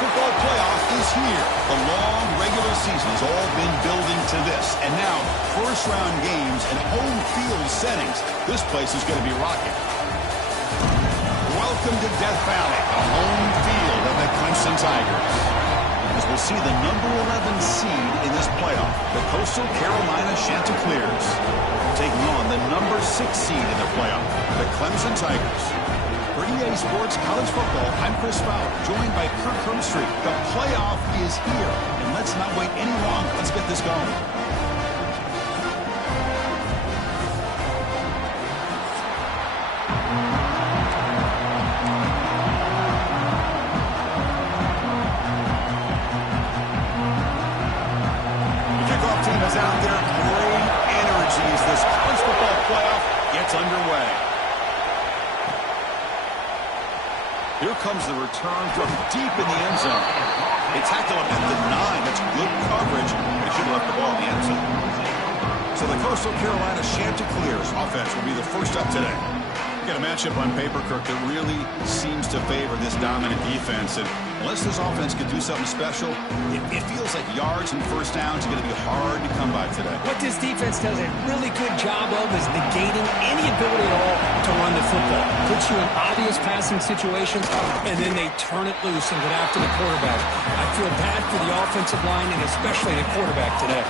football playoff is here. The long regular season has all been building to this. And now, first-round games and home field settings. This place is going to be rocking. Welcome to Death Valley, the home field of the Clemson Tigers. As we'll see the number 11 seed in this playoff, the Coastal Carolina Chanticleers, taking on the number 6 seed in the playoff, the Clemson Tigers. For EA Sports College Football, I'm Chris Fowler, joined by Kirk Herbstreit. The playoff is here, and let's not wait any longer. Let's get this going. The kickoff team is out there. Great energy as this college football playoff gets underway. Here comes the return from deep in the end zone. They tackle him at the 9. That's good coverage. They should have left the ball in the end zone. So the Coastal Carolina Chanticleers offense will be the first up today. Got a matchup on paper, Kirk, that really seems to favor this dominant defense. And unless this offense can do something special, it feels like yards and first downs are going to be hard to come by today. What this defense does a really good job of is negating any ability at all to run the football. Puts you in obvious passing situations, and then they turn it loose and get after the quarterback. I feel bad for the offensive line and especially the quarterback today.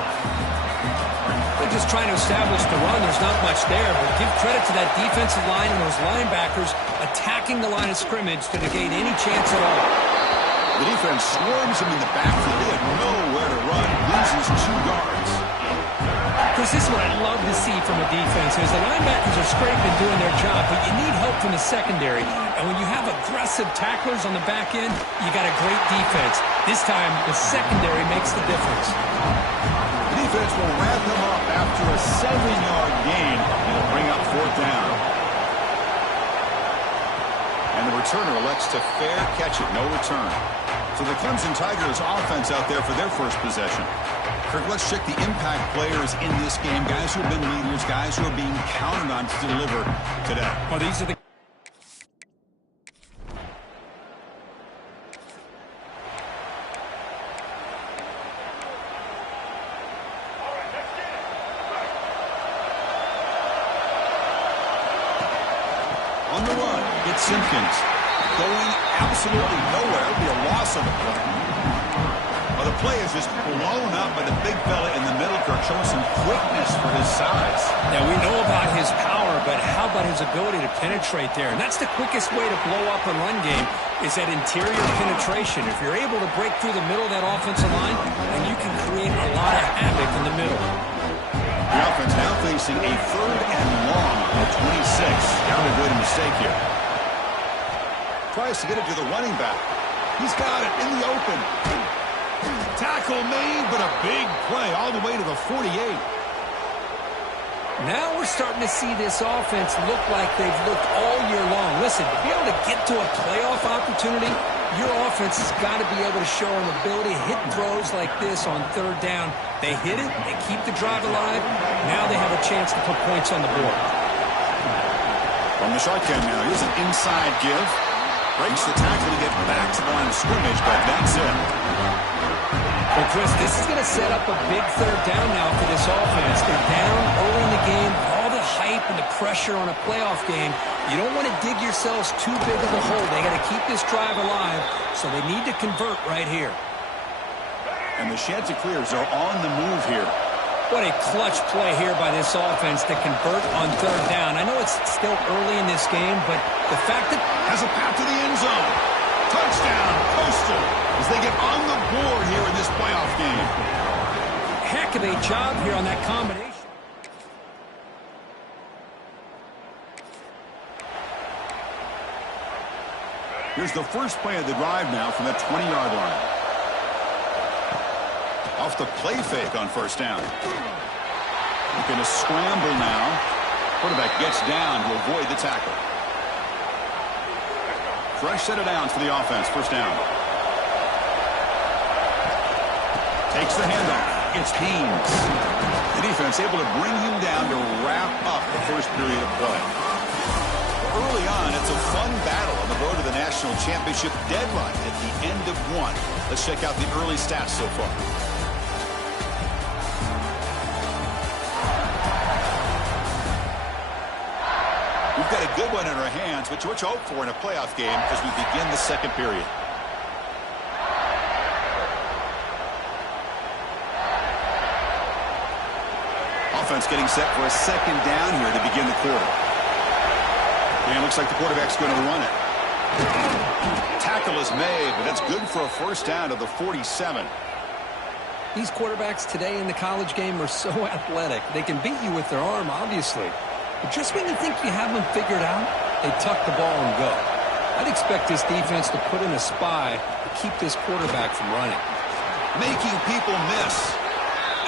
They're just trying to establish the run. There's not much there, but give credit to that defensive line and those linebackers attacking the line of scrimmage to negate any chance at all. The defense swarms him in the backfield. They have nowhere to run. Loses 2 yards. Chris, this is what I love to see from a defense is the linebackers are scraping, doing their job, but you need help from the secondary. And when you have aggressive tacklers on the back end, you got a great defense. This time, the secondary makes the difference. The defense will wrap him up after a 7-yard gain. It'll bring up 4th down. And the returner elects to fair catch it, no return. So the Clemson Tigers offense out there for their first possession. Kirk, let's check the impact players in this game. Guys who have been leaders, guys who are being counted on to deliver today. Well, these are the on the run, it's Simpkins. Going absolutely nowhere. It'll be a loss of a play. Well, the play is just blown up by the big fella in the middle. Kirk showing some quickness for his size. Now, we know about his power, but how about his ability to penetrate there? And that's the quickest way to blow up a run game is that interior penetration. If you're able to break through the middle of that offensive line, then you can create a lot of havoc in the middle. The offense now facing a 3rd and long at 26. Down to avoid a mistake here. Tries to get it to the running back. He's got it in the open. Tackle made, but a big play all the way to the 48. Now we're starting to see this offense look like they've looked all year long. Listen, to be able to get to a playoff opportunity, your offense has got to be able to show an ability to hit throws like this on 3rd down. They hit it, they keep the drive alive. Now they have a chance to put points on the board. From the shotgun now, here's an inside give. Breaks the tackle to get back to the line of scrimmage, but that's it. Well, Chris, this is going to set up a big 3rd down now for this offense. They're down early in the game. All the hype and the pressure on a playoff game. You don't want to dig yourselves too big of a hole. They got to keep this drive alive, so they need to convert right here. And the Chanticleers are on the move here. What a clutch play here by this offense to convert on 3rd down. I know it's still early in this game, but the fact that has a path to the end zone. Touchdown, Coastal, as they get on the board here in this playoff game. Heck of a job here on that combination. Here's the first play of the drive now from the 20-yard line. Off the play fake on 1st down. Looking to scramble now. Quarterback gets down to avoid the tackle. Fresh set of downs for the offense. 1st down. Takes the handoff. It's Haynes. The defense able to bring him down to wrap up the first period of play. Early on, it's a fun battle on the road to the national championship deadline at the end of 1. Let's check out the early stats so far. We've got a good one in our hands, which we're hope for in a playoff game as we begin the 2nd period. Offense getting set for a 2nd down here to begin the quarter. And looks like the quarterback's going to run it. Tackle is made, but that's good for a 1st down to the 47. These quarterbacks today in the college game are so athletic. They can beat you with their arm, obviously. But just when you think you have them figured out, they tuck the ball and go. I'd expect this defense to put in a spy to keep this quarterback from running. Making people miss.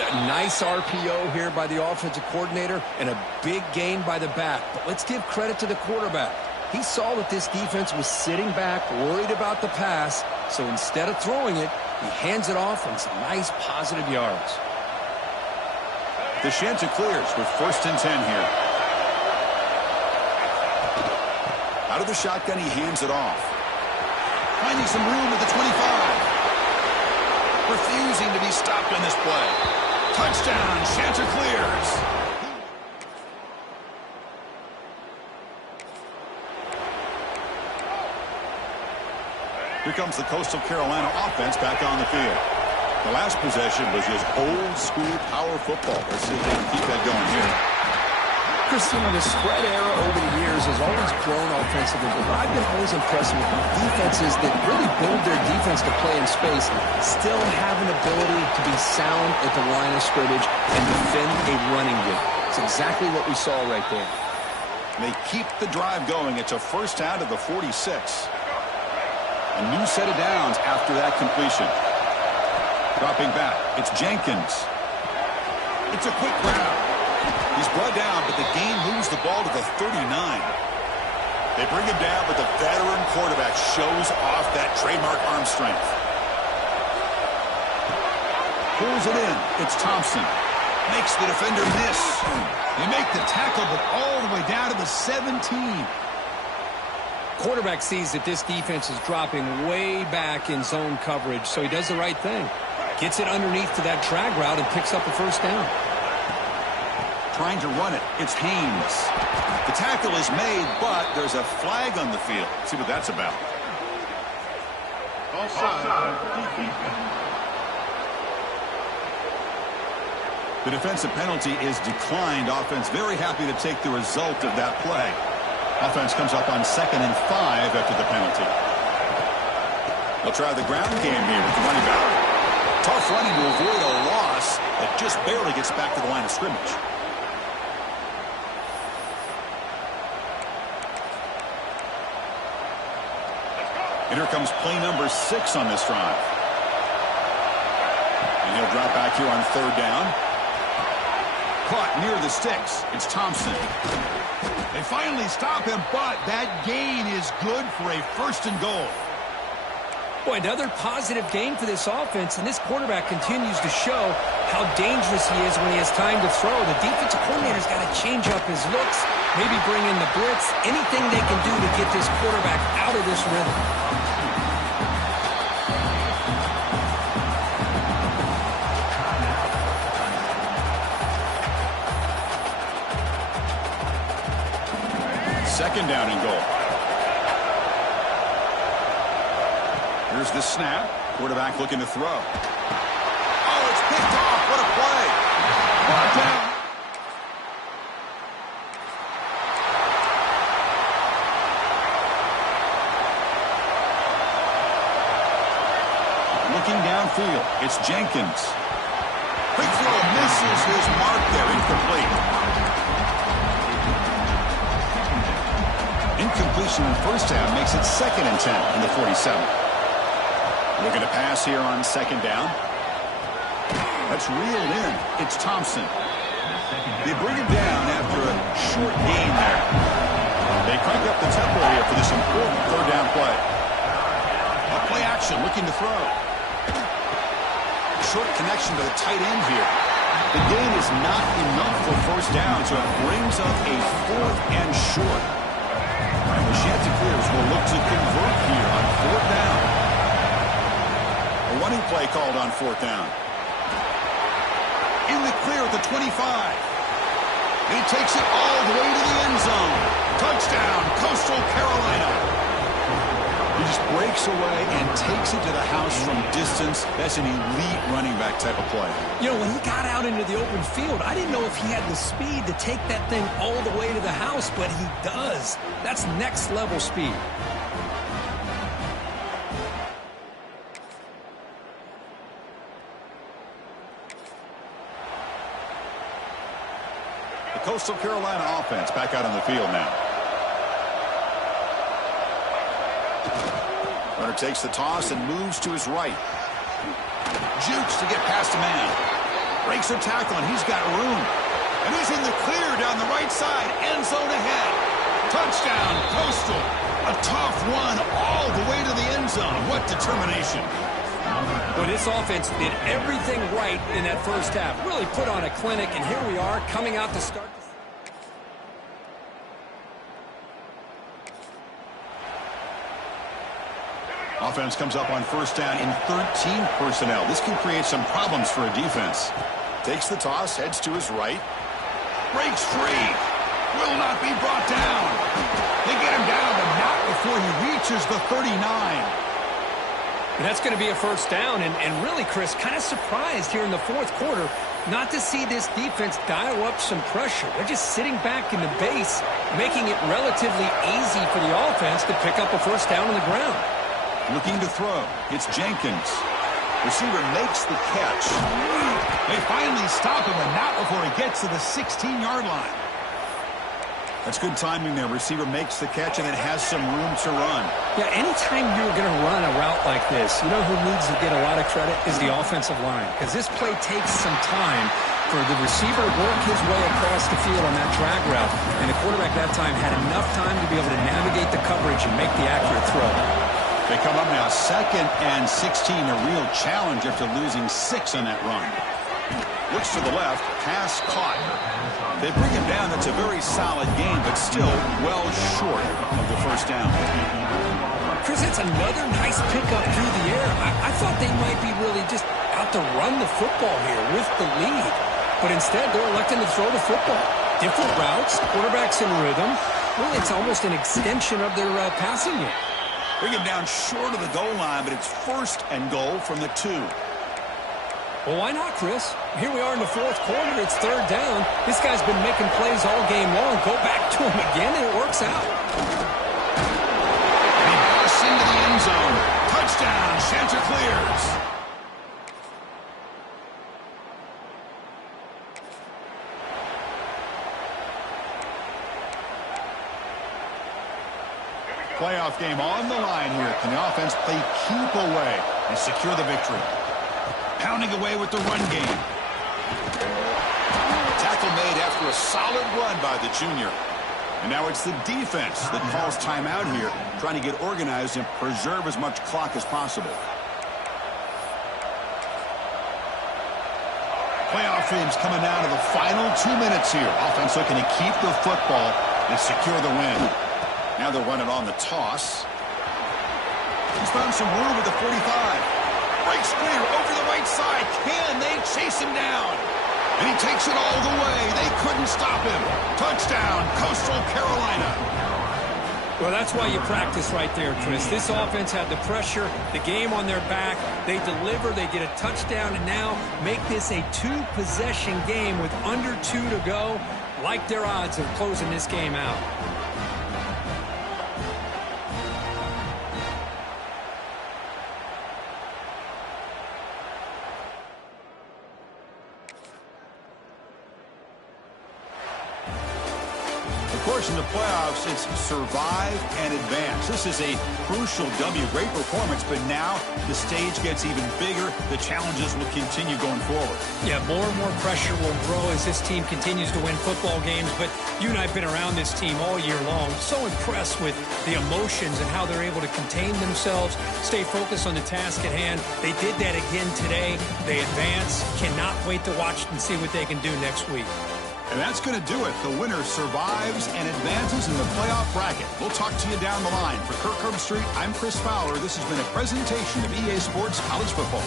A nice RPO here by the offensive coordinator and a big gain by the back. But let's give credit to the quarterback. He saw that this defense was sitting back, worried about the pass, so instead of throwing it, he hands it off on some nice positive yards. The Chanticleers with 1st and 10 here. Out of the shotgun, he hands it off. Finding some room at the 25. Refusing to be stopped on this play. Touchdown, Chanticleers. Here comes the Coastal Carolina offense back on the field. The last possession was just old-school power football. Let's see if they can keep that going here. Chris, the spread era over the years has always grown offensively, but I've been always impressed with defenses that really build their defense to play in space, still have an ability to be sound at the line of scrimmage and defend a running game. It's exactly what we saw right there. They keep the drive going. It's a first down to the 46. A new set of downs after that completion. Dropping back, it's Jenkins. It's a quick grab. He's brought down, but the gain moves the ball to the 39. They bring him down, but the veteran quarterback shows off that trademark arm strength. Pulls it in. It's Thompson. Makes the defender miss. They make the tackle, but all the way down to the 17. Quarterback sees that this defense is dropping way back in zone coverage, so he does the right thing. Gets it underneath to that drag route and picks up a first down. Trying to run it. It's Haynes. The tackle is made, but there's a flag on the field. See what that's about. The defensive penalty is declined. Offense very happy to take the result of that play. Offense comes up on 2nd and 5 after the penalty. They'll try the ground game here with the running back. Tough running to avoid a loss that just barely gets back to the line of scrimmage. And here comes play number 6 on this drive. And he'll drop back here on 3rd down. Caught near the sticks. It's Thompson. They finally stop him, but that gain is good for a 1st and goal. Boy, another positive gain for this offense, and this quarterback continues to show how dangerous he is when he has time to throw. The defensive coordinator's got to change up his looks, maybe bring in the blitz, anything they can do to get this quarterback out of this rhythm. Second down and goal. Here's the snap. Quarterback looking to throw. Oh, it's picked off. What a play. Brought down. Looking downfield. It's Jenkins. Quick throw. Misses his mark there. Incomplete. Incompletion in first half makes it 2nd and 10 in the 47. Looking to pass here on 2nd down. That's reeled in. It's Thompson. They bring him down after a short gain there. They crank up the tempo here for this important 3rd down play. A play action looking to throw. Short connection to the tight end here. The gain is not enough for first down, so it brings up a 4th and short. And the Chanticleers will look to convert here on 4th down. A running play called on 4th down. In the clear at the 25. He takes it all the way to the end zone. Touchdown, Coastal Carolina. He just breaks away and takes it to the house from distance. That's an elite running back type of play. You know, when he got out into the open field, I didn't know if he had the speed to take that thing all the way to the house, but he does. That's next level speed. The Coastal Carolina offense back out on the field now. Runner takes the toss and moves to his right. Jukes to get past a man. Breaks a tackle, and he's got room. And he's in the clear down the right side. End zone ahead. Touchdown, Coastal. A tough one all the way to the end zone. What determination. Well, this offense did everything right in that first half. Really put on a clinic, and here we are coming out to start. Offense comes up on first down in 13 personnel. This can create some problems for a defense. Takes the toss, heads to his right. Breaks free. Will not be brought down. They get him down, but not before he reaches the 39. And that's going to be a first down. And really, Chris, kind of surprised here in the fourth quarter not to see this defense dial up some pressure. They're just sitting back in the base, making it relatively easy for the offense to pick up a first down on the ground. Looking to throw. It's Jenkins. Receiver makes the catch. They finally stop him, and not before he gets to the 16-yard line. That's good timing there. Receiver makes the catch, and it has some room to run. Yeah, anytime you're going to run a route like this, you know who needs to get a lot of credit is the offensive line, because this play takes some time for the receiver to work his way across the field on that drag route, and the quarterback that time had enough time to be able to navigate the coverage and make the accurate throw. They come up now 2nd and 16, a real challenge after losing 6 on that run. Looks to the left, pass caught. They bring him down. That's a very solid game, but still well short of the first down. Chris, that's another nice pickup through the air. I thought they might be really just out to run the football here with the lead, but instead they're electing to throw the football. Different routes, quarterbacks in rhythm. Really, it's almost an extension of their passing game. Bring him down short of the goal line, but it's 1st and goal from the 2. Well, why not, Chris? Here we are in the fourth quarter. It's 3rd down. This guy's been making plays all game long. Go back to him again, and it works out. He busts into the end zone. Touchdown, Chanticleers. Playoff game on the line here. Can the offense play keep away and secure the victory? Pounding away with the run game. Tackle made after a solid run by the junior. And now it's the defense that calls timeout here, trying to get organized and preserve as much clock as possible. Playoff games coming down to the final 2 minutes here. Offense looking to keep the football and secure the win. Now they'll run it on the toss. He's found some room at the 45. Breaks clear over the right side. Can they chase him down? And he takes it all the way. They couldn't stop him. Touchdown, Coastal Carolina. Well, that's why you practice right there, Chris. This offense had the pressure, the game on their back. They deliver, they get a touchdown, and now make this a 2-possession game with under 2 to go. Like their odds of closing this game out. Of course, in the playoffs, it's survive and advance. This is a crucial W. Great performance, but now the stage gets even bigger. The challenges will continue going forward. Yeah, more and more pressure will grow as this team continues to win football games, but you and I have been around this team all year long. So impressed with the emotions and how they're able to contain themselves, stay focused on the task at hand. They did that again today. They advance. Cannot wait to watch and see what they can do next week. And that's going to do it. The winner survives and advances in the playoff bracket. We'll talk to you down the line. For Kirk Herbstreit, I'm Chris Fowler. This has been a presentation of EA Sports College Football.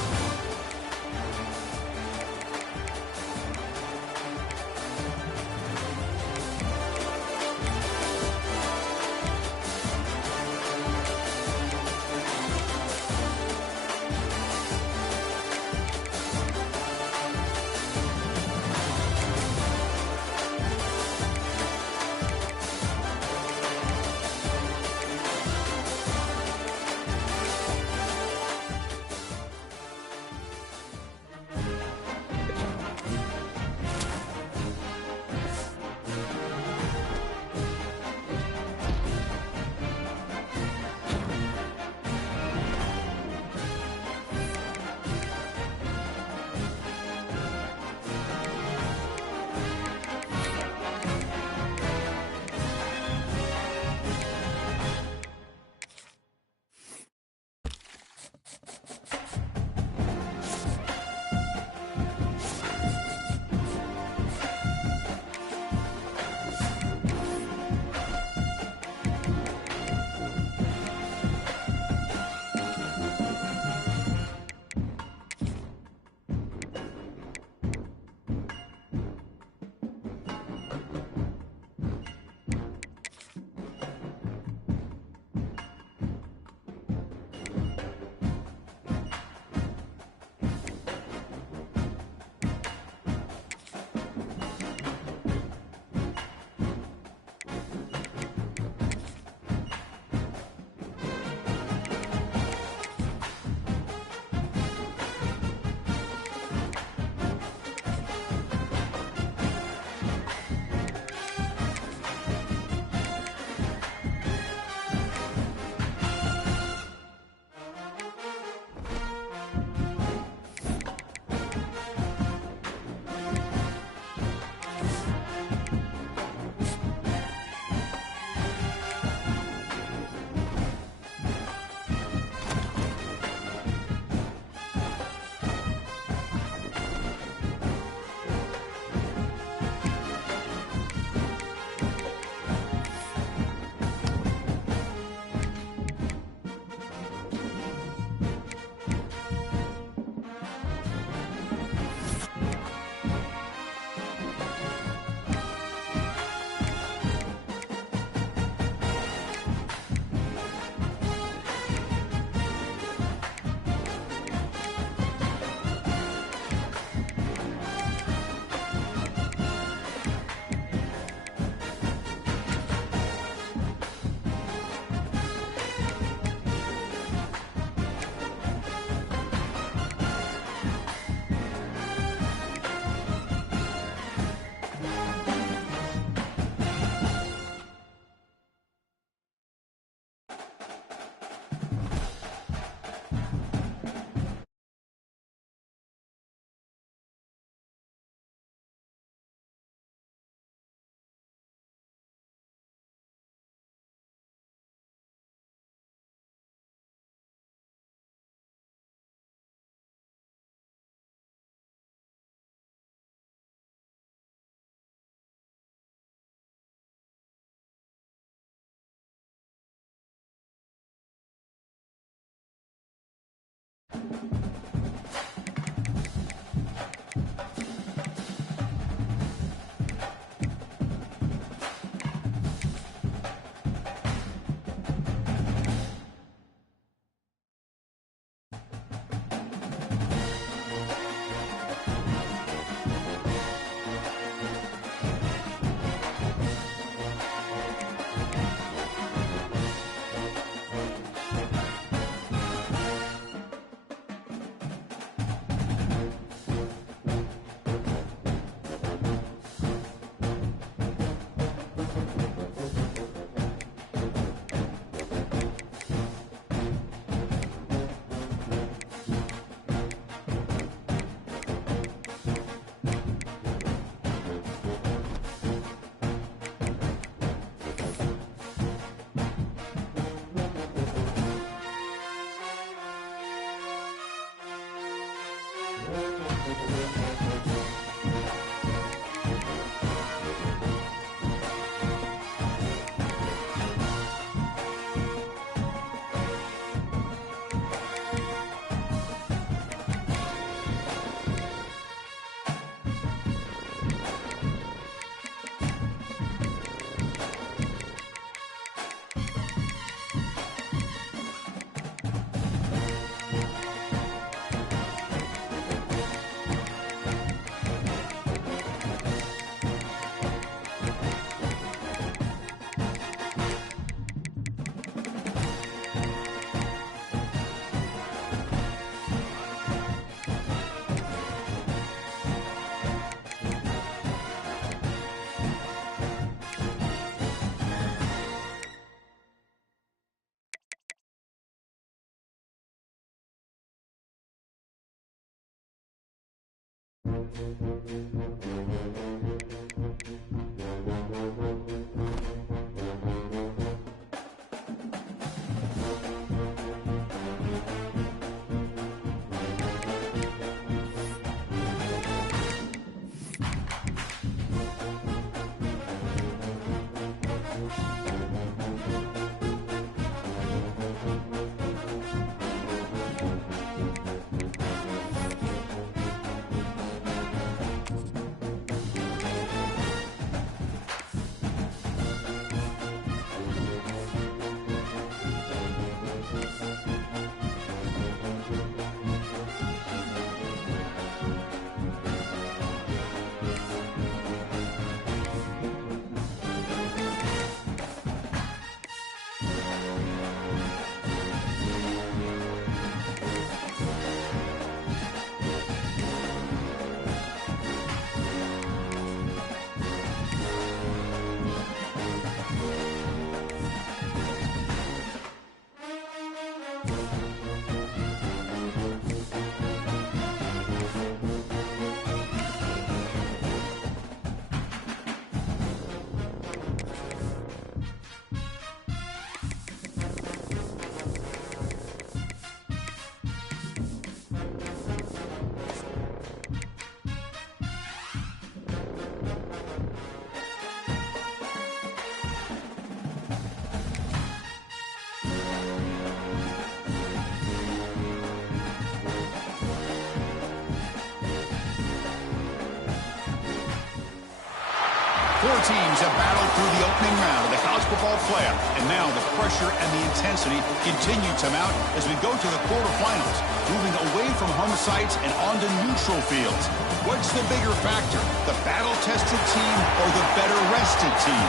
Four teams have battled through the opening round of the college football playoff, and now the pressure and the intensity continue to mount as we go to the quarterfinals, moving away from home sites and onto neutral fields. What's the bigger factor, the battle-tested team or the better-rested team?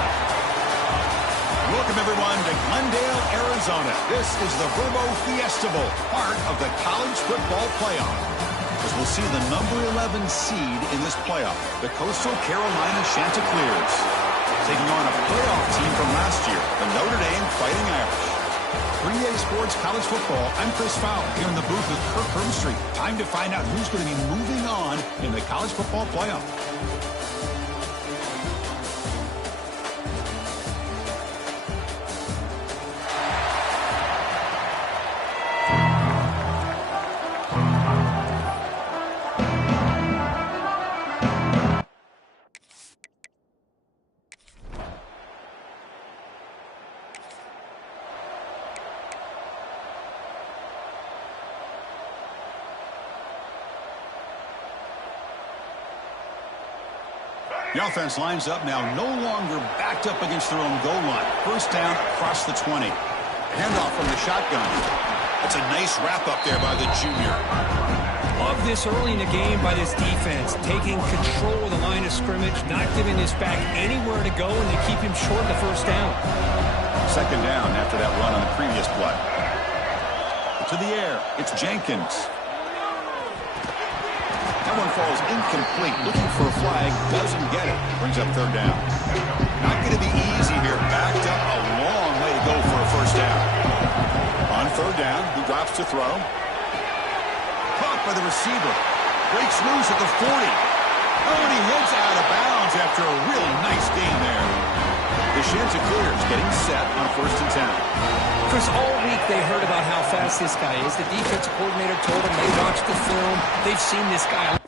Welcome, everyone, to Glendale, Arizona. This is the Verbo Fiesta Bowl, part of the college football playoff. As we'll see the number 11 seed in this playoff, the Coastal Carolina Chanticleers, taking on a playoff team from last year, the Notre Dame Fighting Irish. 3A Sports College Football, I'm Chris Fowler, here in the booth with Kirk Herbstreit. Time to find out who's going to be moving on in the college football playoff. The offense lines up now, no longer backed up against their own goal line. First down across the 20. Handoff from the shotgun. That's a nice wrap up there by the junior. Love this early in the game by this defense, taking control of the line of scrimmage, not giving this back anywhere to go, and they keep him short of the first down. Second down after that run on the previous play. To the air, it's Jenkins. That one falls incomplete. Looking for a flag, doesn't get it. Brings up third down. Not going to be easy here. Backed up a long way to go for a first down. On third down, he drops to throw. Caught by the receiver. Breaks loose at the 40. Oh, and he heads out of bounds after a real nice gain there. The Chanticleers getting set on 1st and 10. Chris, all week they heard about how fast this guy is. The defensive coordinator told them they watched the film. They've seen this guy.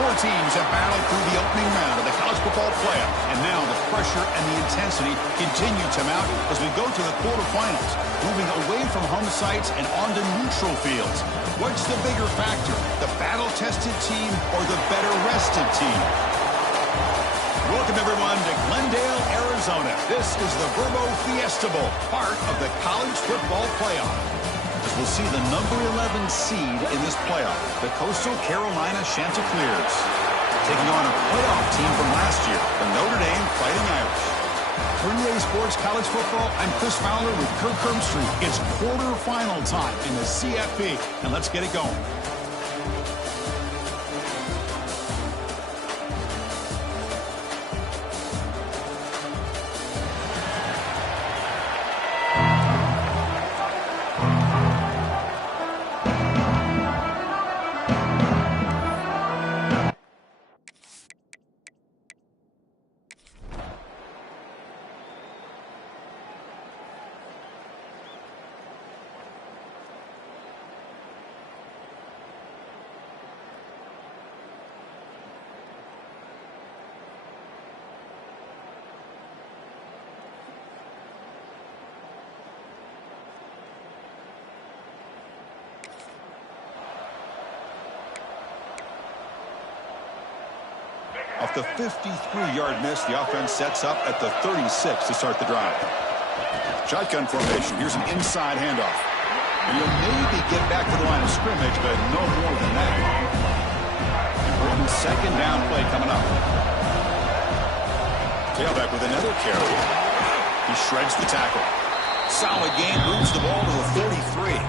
Four teams have battled through the opening round of the college football playoff, and now the pressure and the intensity continue to mount as we go to the quarterfinals, moving away from home sites and onto neutral fields. What's the bigger factor, the battle-tested team or the better-rested team? Welcome, everyone, to Glendale, Arizona. This is the Verbo Fiesta Bowl, part of the college football playoff. As we'll see the number 11 seed in this playoff, the Coastal Carolina Chanticleers, taking on a playoff team from last year, the Notre Dame Fighting Irish. For EA Sports College Football, I'm Chris Fowler with Kirk Herbstreit. It's quarterfinal time in the CFP, and let's get it going. Off the 53-yard miss, the offense sets up at the 36 to start the drive. Shotgun formation. Here's an inside handoff. And you'll maybe get back to the line of scrimmage, but no more than that. Important second down play coming up. Tailback with another carry. He shreds the tackle. Solid game, moves the ball to the 43.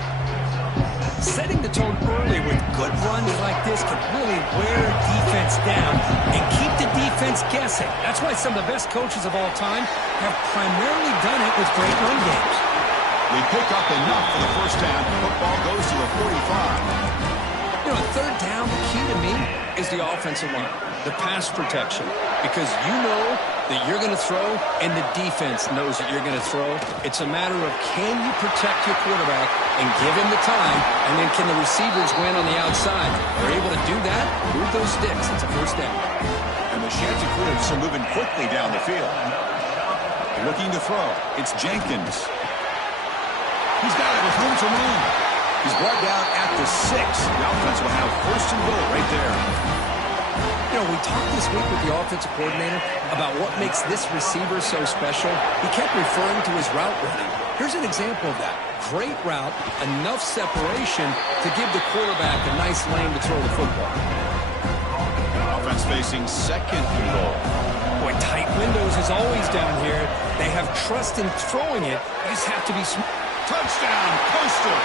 Setting the tone early with good runs like this can really wear defense down and keep the defense guessing. That's why some of the best coaches of all time have primarily done it with great run games. We pick up enough for the first down. Football goes to the 45. You know, third down, the key to me is the offensive line, the pass protection, because you know that you're going to throw and the defense knows that you're going to throw. It's a matter of can you protect your quarterback and give him the time, and then can the receivers win on the outside? If they're able to do that, move those sticks. It's a first down. And the Chanticleers are moving quickly down the field. Looking to throw. It's Jenkins. He's got it with room to run. He's brought down at the 6. The offense will have first and goal right there. You know, we talked this week with the offensive coordinator about what makes this receiver so special. He kept referring to his route running. Here's an example of that. Great route, enough separation to give the quarterback a nice lane to throw the football. Offense facing second and goal. Boy, tight windows is always down here. They have trust in throwing it. You just have to be smart. Touchdown, Coastal.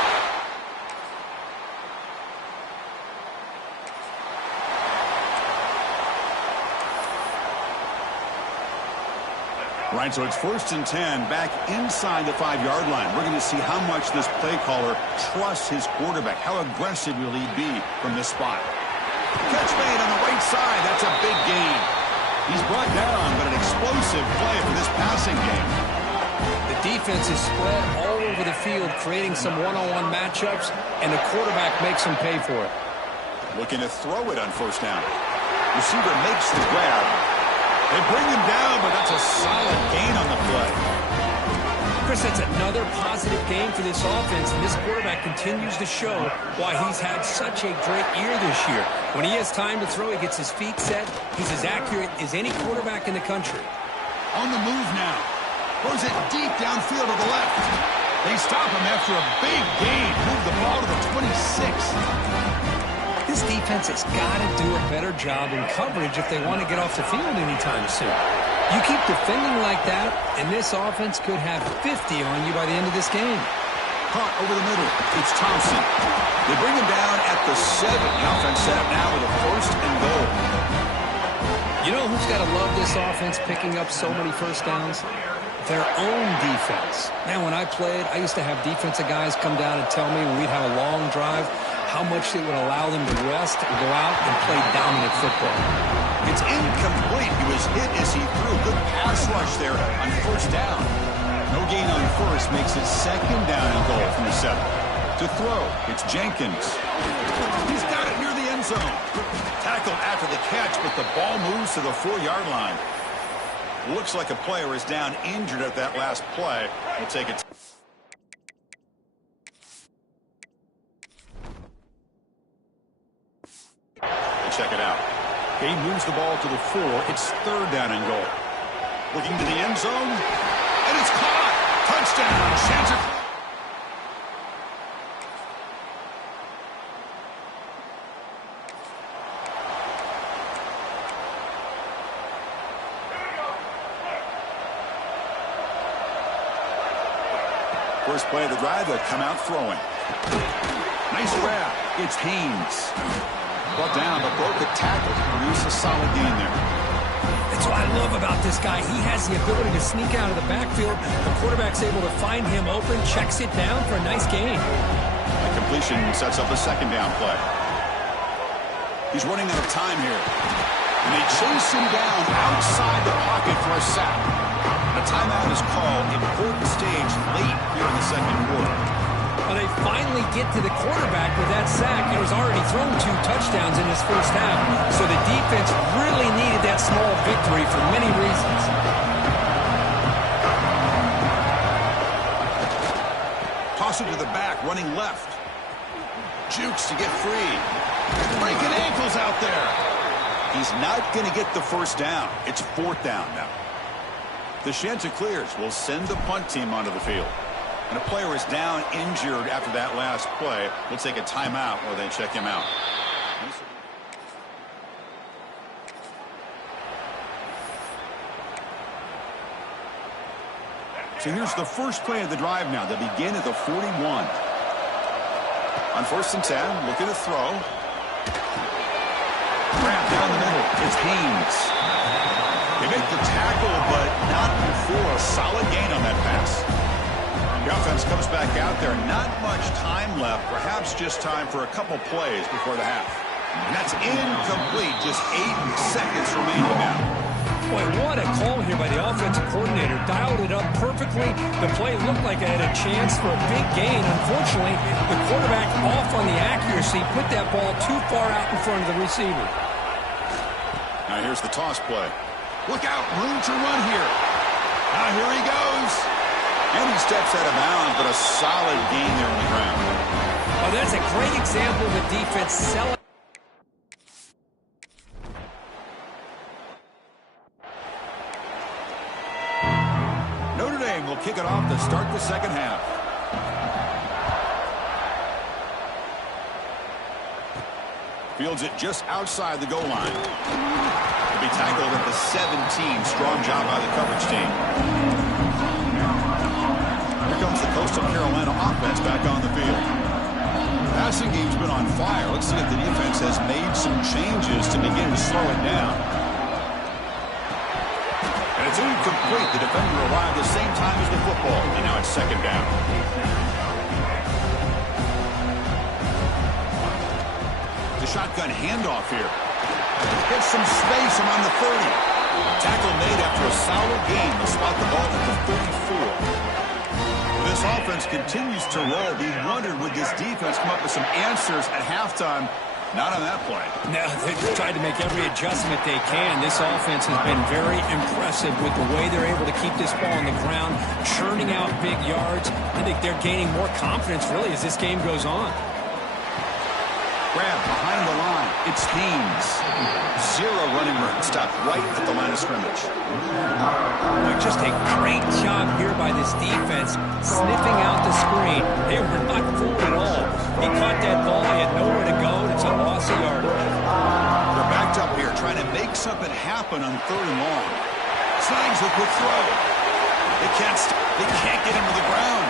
Right, so it's first and 10 back inside the 5-yard line. We're going to see how much this play caller trusts his quarterback. How aggressive will he be from this spot? Catch made on the right side. That's a big gain. He's brought down, but an explosive play for this passing game. The defense is spread all over the field, creating some one-on-one matchups, and the quarterback makes them pay for it. Looking to throw it on first down. Receiver makes the grab. They bring him down, but that's a solid gain on the play. Chris, that's another positive game for this offense, and this quarterback continues to show why he's had such a great year this year. When he has time to throw, he gets his feet set. He's as accurate as any quarterback in the country. On the move now. Throws it deep downfield to the left. They stop him after a big gain. Move the ball to the 26. This defense has got to do a better job in coverage if they want to get off the field anytime soon. You keep defending like that, and this offense could have 50 on you by the end of this game. Caught over the middle. It's Thompson. They bring him down at the 7. The offense set up now with a first and goal. You know who's got to love this offense picking up so many first downs? Their own defense. Man, when I played, I used to have defensive guys come down and tell me when we'd have a long drive how much it would allow them to rest and go out and play dominant football. It's incomplete. He was hit as he threw. Good pass rush there on first down. No gain on first makes it second down and goal from the 7. To throw, it's Jenkins. He's got it near the end zone. Tackled after the catch, but the ball moves to the 4-yard line. Looks like a player is down injured at that last play. We'll take it. Check it out. He moves the ball to the 4. It's third down and goal. Looking to the end zone. And it's caught. Touchdown. Chanticleer. First play of the drive, they'll come out throwing. Nice grab. It's Haynes. Brought down, but broke a tackle. Produce a solid gain there. That's what I love about this guy. He has the ability to sneak out of the backfield. The quarterback's able to find him open, checks it down for a nice gain. The completion sets up a second down play. He's running out of time here. And they chase him down outside the pocket for a sack. A timeout is called. Important stage late here in the second quarter. Well, they finally get to the quarterback with that sack. He was already thrown 2 touchdowns in his first half, so the defense really needed that small victory for many reasons. Toss it to the back, running left. Jukes to get free. Breaking ankles out there. He's not going to get the first down. It's 4th down now. The Chanticleers will send the punt team onto the field. And a player is down injured after that last play. We'll take a timeout while they check him out. So here's the first play of the drive now. They begin at the 41. On 1st and 10, looking to throw. Grab down the middle. It's Haynes. They make the tackle, but not before a solid gain on that pass. The offense comes back out there. Not much time left. Perhaps just time for a couple plays before the half. And that's incomplete. Just 8 seconds remaining now. Boy, what a call here by the offensive coordinator. Dialed it up perfectly. The play looked like it had a chance for a big gain. Unfortunately, the quarterback off on the accuracy, put that ball too far out in front of the receiver. Now here's the toss play. Look out, room to run here. Now here he goes. And he steps out of bounds, but a solid gain there on the ground. Oh, that's a great example of a defense selling. Notre Dame will kick it off to start the second half. Fields it just outside the goal line. To be tackled at the 17. Strong job by the coverage team. Here comes the Coastal Carolina offense back on the field. Passing game's been on fire. Let's see if the defense has made some changes to begin to slow it down. And it's incomplete. The defender arrived the same time as the football. And now it's 2nd down. The shotgun handoff here. Gets some space around the 30. Tackle made after a solid gain. They'll spot the ball at the 34. This offense continues to roll. We wondered, would this defense come up with some answers at halftime? Not on that play. No, they've tried to make every adjustment they can. This offense has been very impressive with the way they're able to keep this ball on the ground, churning out big yards. I think they're gaining more confidence, really, as this game goes on. Grab behind the line. It's Haynes. 0 running room. Stopped right at the line of scrimmage. Just a great job here by this defense, sniffing out the screen. They were not fooled at all. He caught that ball. He had nowhere to go, and it's a loss of yardage. They're backed up here, trying to make something happen on 3rd and long. Snags a quick throw. They can't get him to the ground.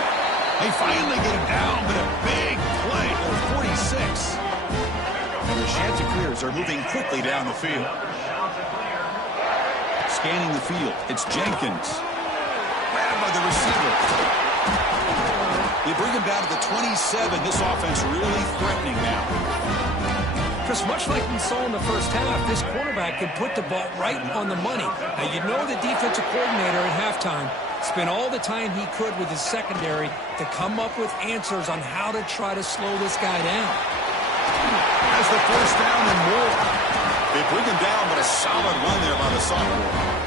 They finally get him down, but a big play to the 46. And the Chanticleers are moving quickly down the field. Scanning the field. It's Jenkins. Grabbed by the receiver. They bring him down to the 27. This offense really threatening now. Chris, much like we saw in the first half, this quarterback could put the ball right on the money. Now, you know the defensive coordinator at halftime spent all the time he could with his secondary to come up with answers on how to try to slow this guy down. Has the first down and more. They bring him down, but a solid run there by the sophomore.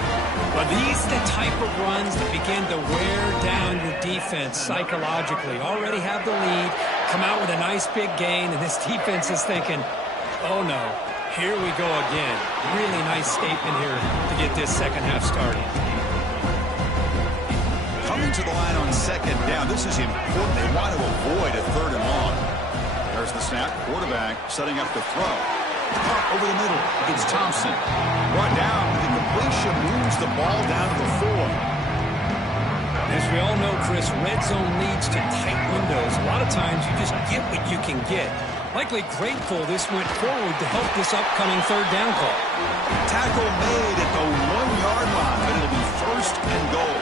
But these are the type of runs that begin to wear down your defense psychologically. Already have the lead, come out with a nice big gain, and this defense is thinking, oh no, here we go again. Really nice statement here to get this second half started. Coming to the line on 2nd down. This is important. They want to avoid a 3rd and long. There's the snap. Quarterback setting up the throw. Over the middle. It's Thompson. Brought down. The completion moves the ball down to the 4. As we all know, Chris, red zone leads to tight windows. A lot of times you just get what you can get. Likely grateful this went forward to help this upcoming 3rd down call. Tackle made at the 1-yard line, but it'll be 1st and goal.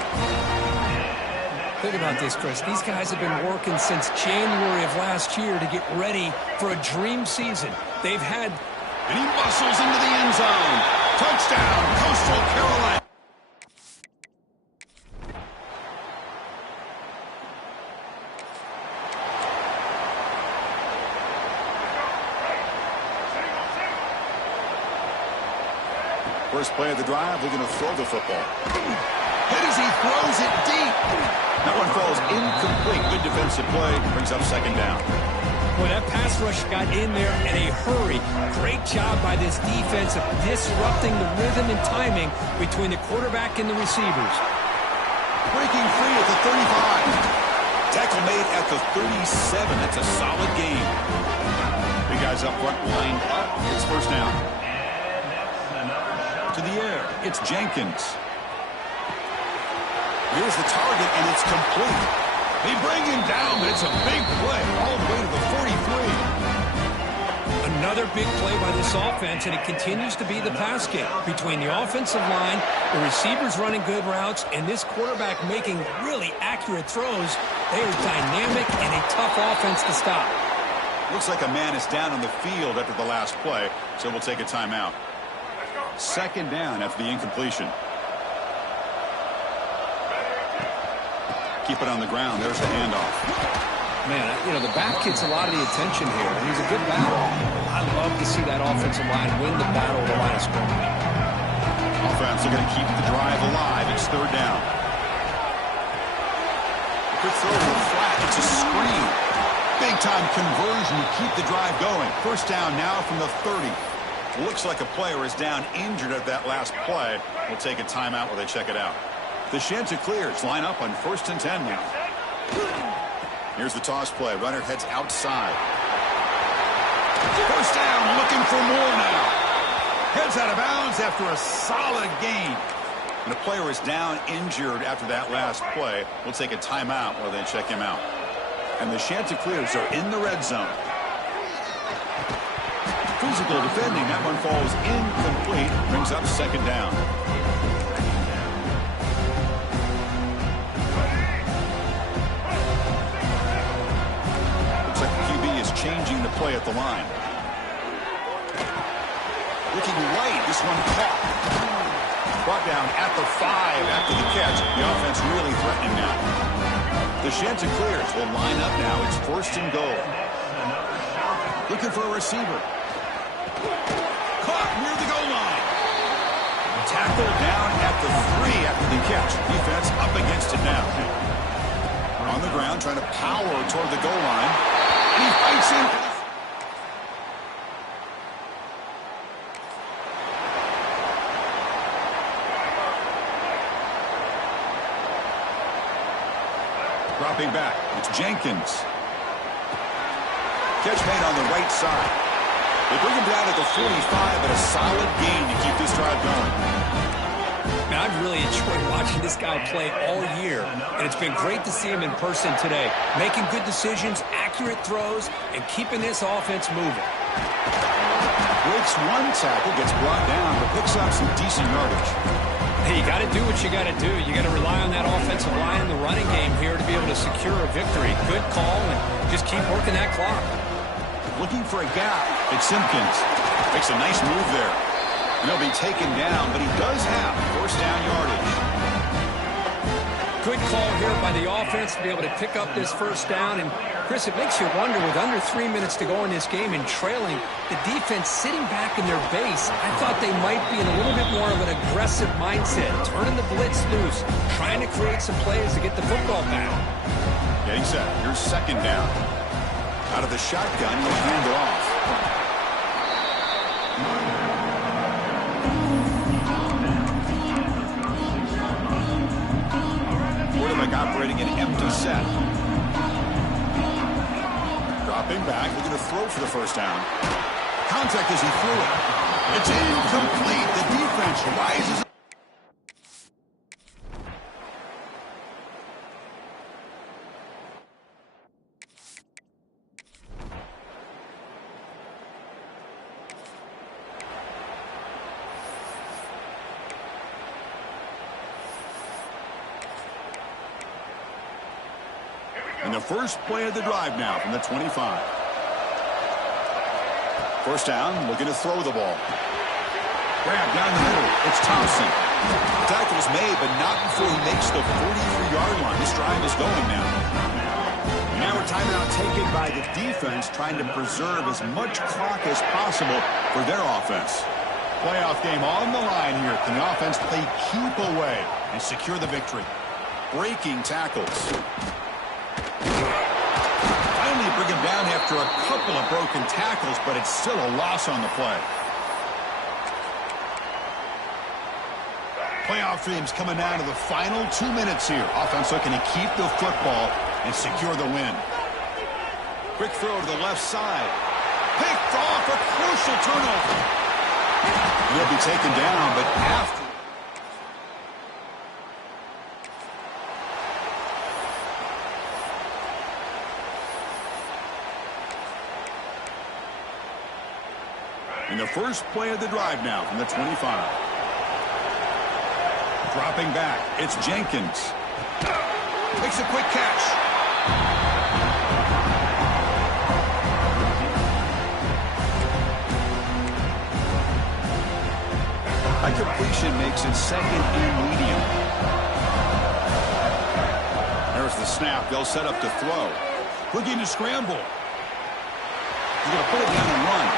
Think about this, Chris. These guys have been working since January of last year to get ready for a dream season. They've had... And he muscles into the end zone. Touchdown, Coastal Carolina. First play of the drive, they're going to throw the football. Hit as he throws it deep. That one falls incomplete. Good defensive play. Brings up 2nd down. Well, that pass rush got in there in a hurry. Great job by this defense of disrupting the rhythm and timing between the quarterback and the receivers. Breaking free at the 35. Tackle made at the 37. That's a solid gain. Big guys up front, lined up. It's first down. To the air. It's Jenkins. Here's the target, and it's complete. They bring him down, but it's a big play all the way to the 43. Another big play by this offense, and it continues to be the pass game. Between the offensive line, the receivers running good routes, and this quarterback making really accurate throws, they are dynamic and a tough offense to stop. Looks like a man is down on the field after the last play, so we'll take a timeout. Second down after the incompletion. Keep it on the ground. There's the handoff. Man, you know, the back gets a lot of the attention here. He's a good battle. I love to see that offensive line win the battle of the line of scrimmage. Offense looking to keep the drive alive. It's third down. Quick throw to the flat. It's a screen. Big-time conversion to keep the drive going. First down now from the 30. Looks like a player is down injured at that last play. We'll take a timeout while they check it out. The Chanticleers line up on 1st and 10 now. Here's the toss play. Runner heads outside. First down, looking for more now. Heads out of bounds after a solid gain. And the player is down injured after that last play. We'll take a timeout while they check him out. And the Chanticleers are in the red zone. Physical defending. That one falls incomplete. Brings up second down. Changing the play at the line. Looking right, this one caught. Brought down at the 5 after the catch. The offense really threatening now. The Chanticleers will line up now. It's 1st and goal. Looking for a receiver. Caught near the goal line. Tackled down at the 3 after the catch. Defense up against it now. On the ground, trying to power toward the goal line. He fights in. Dropping back. It's Jenkins. Catch made on the right side. They bring him down at the 45, but a solid gain to keep this drive going. Man, I've really enjoyed watching this guy play all year, and it's been great to see him in person today, making good decisions, accurate throws, and keeping this offense moving. Breaks one tackle, gets brought down, but picks up some decent yardage. Hey, you got to do what you got to do. You got to rely on that offensive line, the running game here, to be able to secure a victory. Good call, and just keep working that clock. Looking for a gap. It's Simpkins. Makes a nice move there. And he'll be taken down, but he does have first down yardage. Good call here by the offense to be able to pick up this first down. And, Chris, it makes you wonder, with under 3 minutes to go in this game and trailing, the defense sitting back in their base, I thought they might be in a little bit more of an aggressive mindset, turning the blitz loose, trying to create some plays to get the football back. Getting set. Here's second down. Out of the shotgun, he'll hand it off. Operating an empty set. Dropping back, looking to throw for the first down. Contact as he threw it. It's incomplete. The defense rises. And the first play of the drive now from the 25. First down, looking to throw the ball. Grab down the middle. It's Thompson. Tackle's made, but not before he makes the 43-yard line. This drive is going now. Now a timeout taken by the defense, trying to preserve as much clock as possible for their offense. Playoff game on the line here. Can the offense play keep away and secure the victory? Breaking tackles. Finally bring him down after a couple of broken tackles, but it's still a loss on the play. Playoff dreams coming down to the final 2 minutes here. Offense looking to keep the football and secure the win. Quick throw to the left side. Picked off, a crucial turnover. He'll be taken down, but after. In the first play of the drive now from the 25. Dropping back, it's Jenkins. Makes a quick catch. A completion makes it second and medium. There's the snap. They'll set up to throw. Looking to scramble. He's going to put it down and run.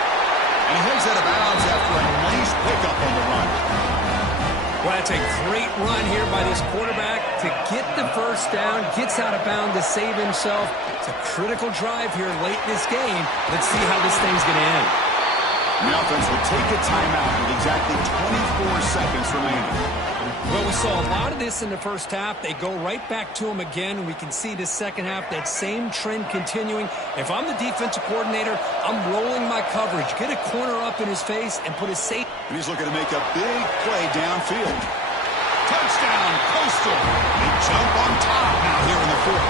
And he heads out of bounds after a nice pickup on the run. Well, that's a great run here by this quarterback to get the first down, gets out of bounds to save himself. It's a critical drive here late in this game. Let's see how this thing's going to end. The offense will take a timeout with exactly 24 seconds remaining. Well, we saw a lot of this in the first half. They go right back to him again, and we can see the second half, that same trend continuing. If I'm the defensive coordinator, I'm rolling my coverage, get a corner up in his face, and put a safety. And he's looking to make a big play downfield. Touchdown, Coastal. They jump on top now here in the fourth.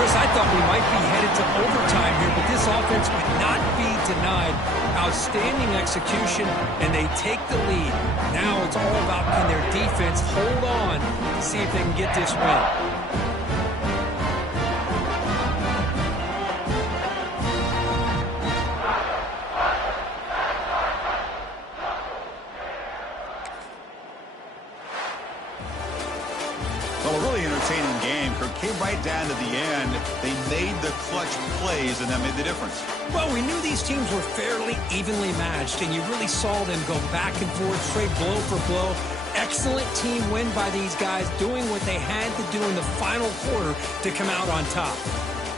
Chris, I thought we might be headed to overtime here, but this offense would not be denied. Outstanding execution, and they take the lead. Now it's all about can their defense hold on to see if they can get this win. Well, a really entertaining game. Kirk came right down to the end. They made the clutch plays, and that made the difference. Well, we knew these teams were fairly evenly matched, and you really saw them go back and forth, trade blow for blow. Excellent team win by these guys, doing what they had to do in the final quarter to come out on top.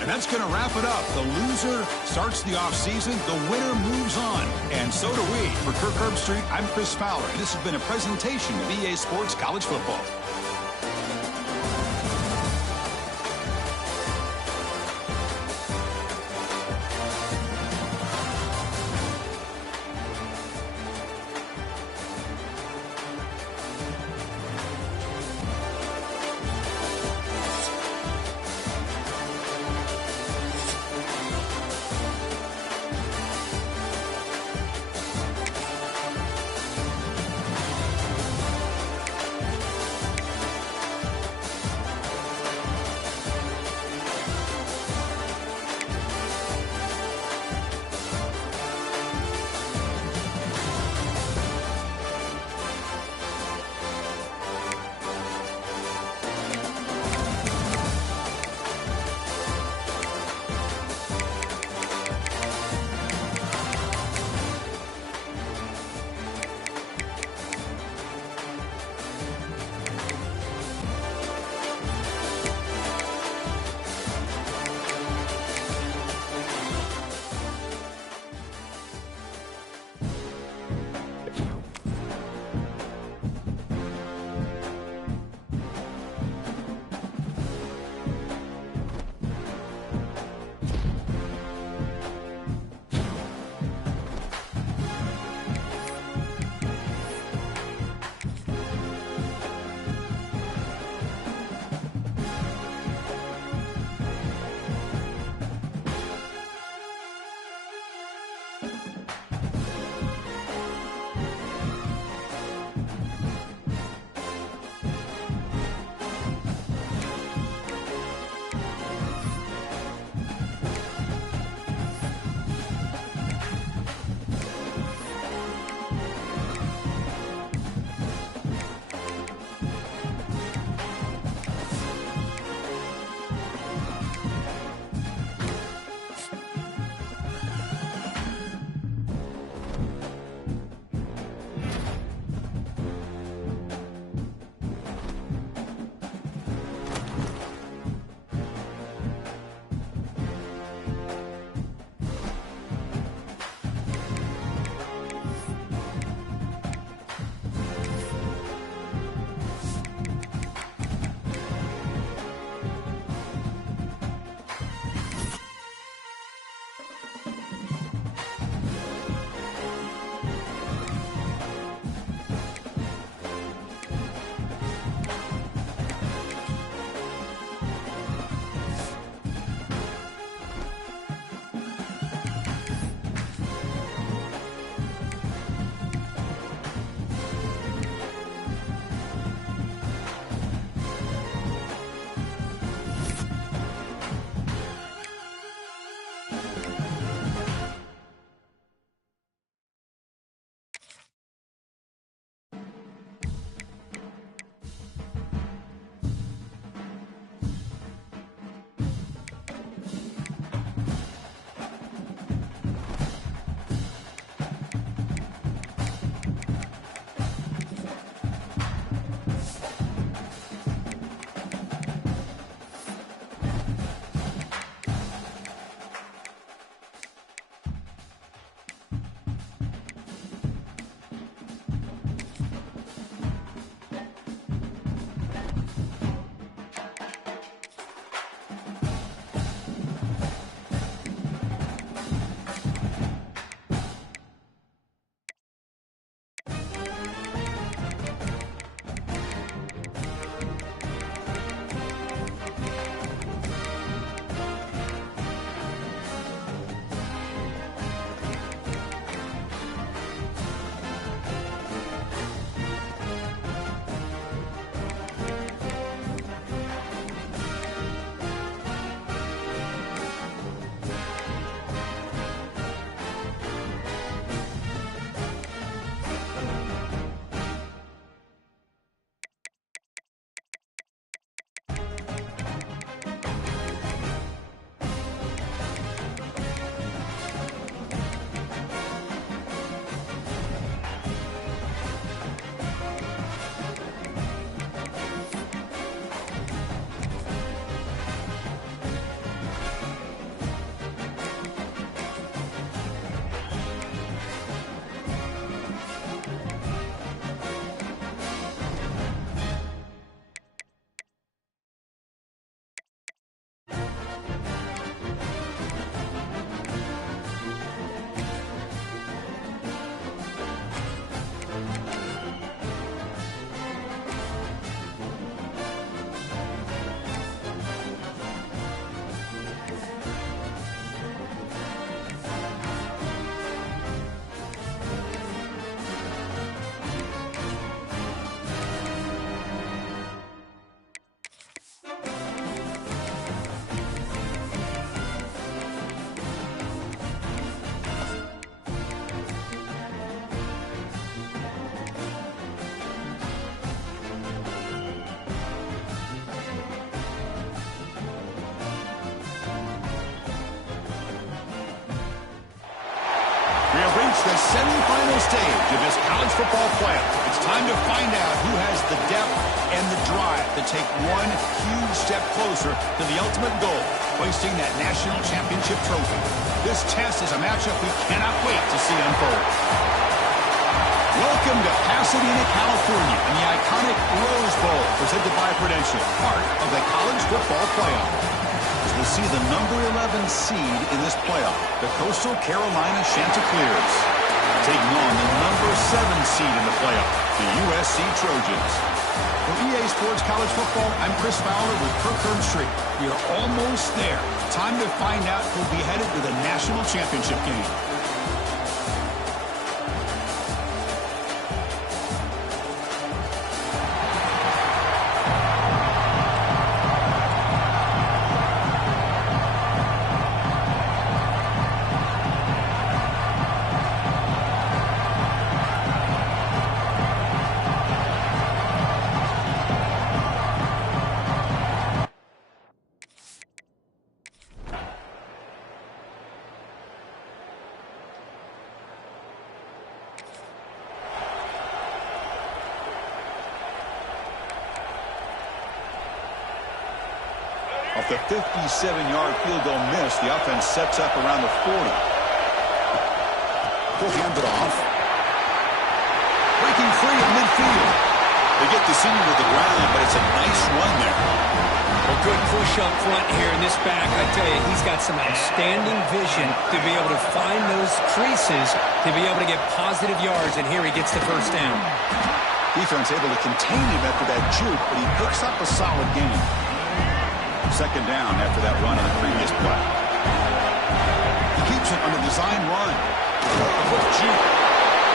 And that's going to wrap it up. The loser starts the offseason. The winner moves on. And so do we. For Kirk Herbstreit, I'm Chris Fowler. And this has been a presentation of EA Sports College Football. the semifinal stage of this college football playoff. It's time to find out who has the depth and the drive to take one huge step closer to the ultimate goal, hoisting that national championship trophy. This test is a matchup we cannot wait to see unfold. Welcome to Pasadena, California, and the iconic Rose Bowl, presented by Prudential, part of the college football playoff. As we'll see the number 11 seed in this playoff, the Coastal Carolina Chanticleers, taking on the number 7 seed in the playoff, the USC Trojans. For EA Sports College Football, I'm Chris Fowler with Kirk Herbstreit. We are almost there. Time to find out who'll be headed to the national championship game. Off the 57-yard field goal miss, the offense sets up around the 40. He'll hand it off. Breaking free at midfield. They get the senior to the ground, but it's a nice run there. A good push up front here in this back. I tell you, he's got some outstanding vision to be able to find those creases, to be able to get positive yards, and here he gets the first down. Defense able to contain him after that juke, but he picks up a solid gain. Second down after that run on the previous play. He keeps it on the design run. A quick juke.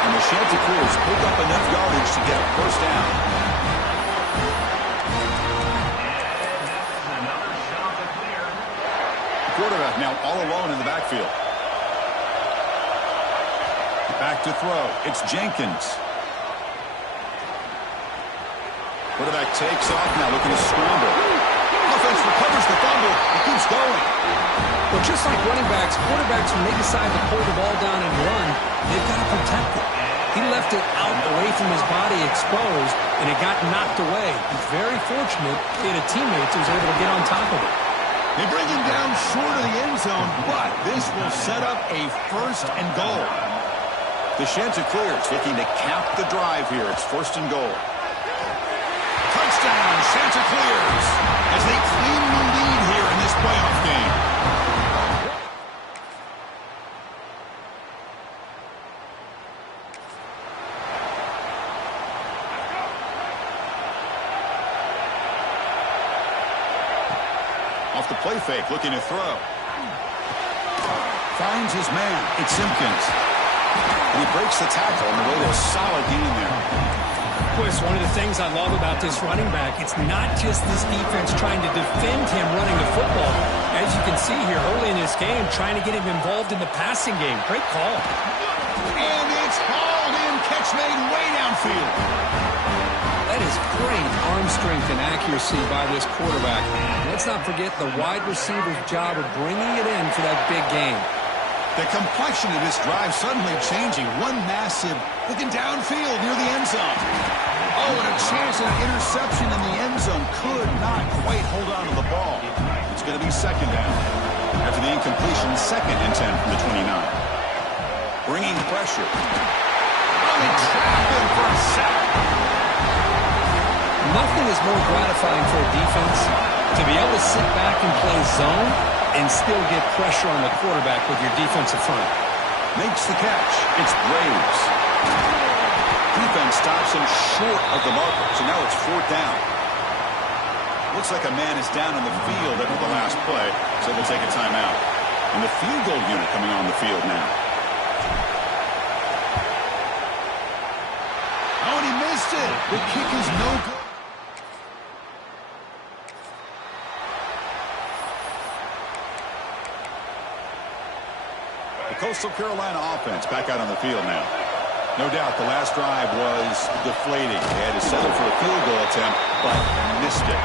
And the Chanticleers pick up enough yardage to get a first down. The quarterback now all alone in the backfield. Back to throw. It's Jenkins. Quarterback takes off now, looking to scramble. Offense recovers the fumble. He keeps going. Well, just like running backs, quarterbacks, when they decide to pull the ball down and run, they've got to protect it. He left it out away from his body exposed, and it got knocked away. He's very fortunate he had a teammate who was able to get on top of it. They bring him down short of the end zone, but this will set up a first and goal. The Chanticleers looking to cap the drive here. It's first and goal. Touchdown, Chanticleers, as they claim the lead here in this playoff game. Off the play fake, looking to throw. Finds his man. It's Simpkins. And he breaks the tackle on the way to a solid gain there. Chris, one of the things I love about this running back, it's not just this defense trying to defend him running the football. As you can see here early in this game, trying to get him involved in the passing game. Great call. And it's hauled in. Catch made way downfield. That is great arm strength and accuracy by this quarterback. Let's not forget the wide receiver's job of bringing it in for that big game. The complexion of this drive suddenly changing. One massive looking downfield near the end zone. Oh, and a chance at an interception in the end zone. Could not quite hold on to the ball. It's going to be second down. After the incompletion, second and 10 from the 29. Bringing pressure. Oh, they trap him for a sack. Nothing is more gratifying for a defense to be able to sit back and play zone and still get pressure on the quarterback with your defensive front. Makes the catch. It's Braves. Defense stops him short of the marker, so now it's fourth down. Looks like a man is down on the field after the last play, so they'll take a timeout. And the field goal unit coming on the field now. Oh, and he missed it. The kick is no good. The Coastal Carolina offense back out on the field now. No doubt the last drive was deflating. They had to settle for a field goal attempt, but missed it.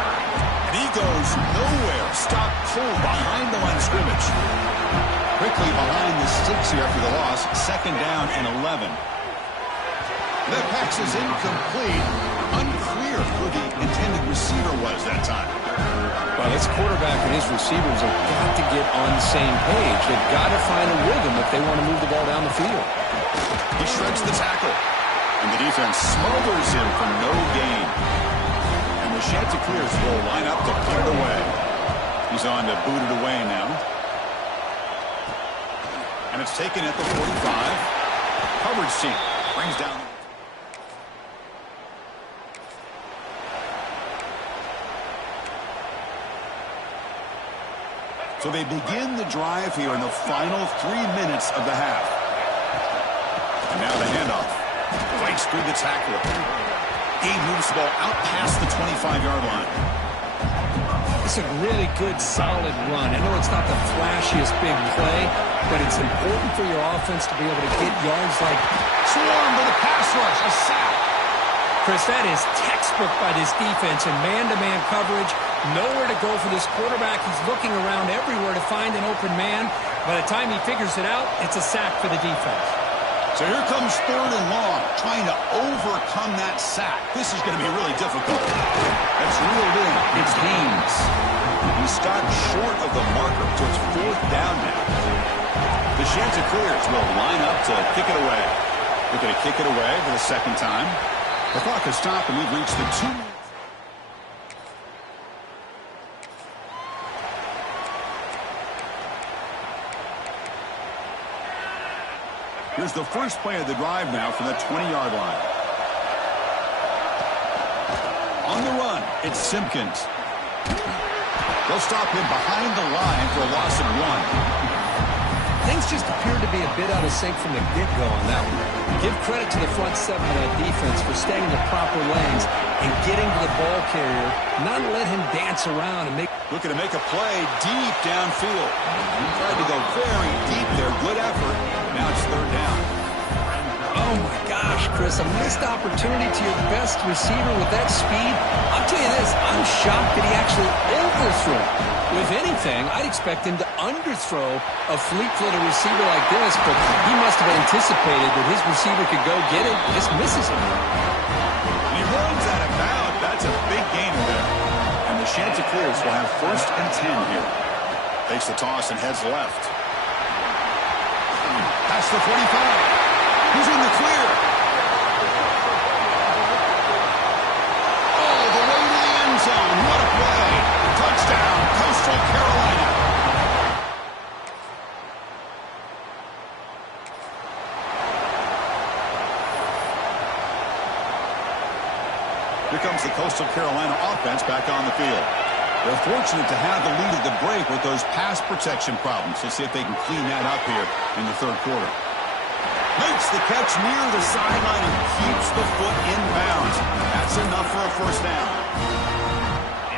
And he goes nowhere. Stop cold behind the line of scrimmage. Quickly behind the sticks here after the loss. 2nd down and 11. That pass is incomplete. Unclear who the intended receiver was that time. Well, this quarterback and his receivers have got to get on the same page. They've got to find a rhythm if they want to move the ball down the field. He shreds the tackle. And the defense smothers him for no gain. And the Chanticleers will line up to put it away. He's on to boot it away now. And it's taken at the 45. Coverage team brings down. So they begin the drive here in the final 3 minutes of the half. And now the handoff. Breaks through the tackler. He moves the ball out past the 25-yard line. It's a really good, solid run. I know it's not the flashiest big play, but it's important for your offense to be able to get yards like Swarm with a pass rush, a sack. Chris, that is textbook by this defense in man-to-man coverage. Nowhere to go for this quarterback. He's looking around everywhere to find an open man. By the time he figures it out, it's a sack for the defense. So here comes 3rd and long, trying to overcome that sack. This is going to be really difficult. That's reeled in. It's Haynes. He stopped short of the marker, so it's 4th down now. The Chanticleers will line up to kick it away. They're going to kick it away for the 2nd time. The clock has stopped, and we've reached the 2 minutes. Here's the first play of the drive now from the 20-yard line. On the run, it's Simpkins. They'll stop him behind the line for a loss of 1. Things just appeared to be a bit out of sync from the get-go on that one. Give credit to the front 7 of that defense for staying in the proper lanes and getting to the ball carrier, not let him dance around and make... Looking to make a play deep downfield. He tried to go very deep there. Good effort. Now it's 3rd down. Oh, my gosh, Chris, a missed opportunity to your best receiver with that speed. I'll tell you this, I'm shocked that he actually overthrew. With anything, I'd expect him to underthrow a fleet-footed receiver like this, but he must have anticipated that his receiver could go get it and just misses him. And he runs out of bounds. That's a big gain there. And the Chanticleers will have 1st and 10 here. Takes the toss and heads left. Past the 45. He's in the clear. Oh, the way to the end zone. What a play. Touchdown, Coastal Carolina. Here comes the Coastal Carolina offense back on the field. They're fortunate to have the lead at the break with those pass protection problems. Let's see if they can clean that up here in the 3rd quarter. Makes the catch near the sideline and keeps the foot in bounds. That's enough for a 1st down.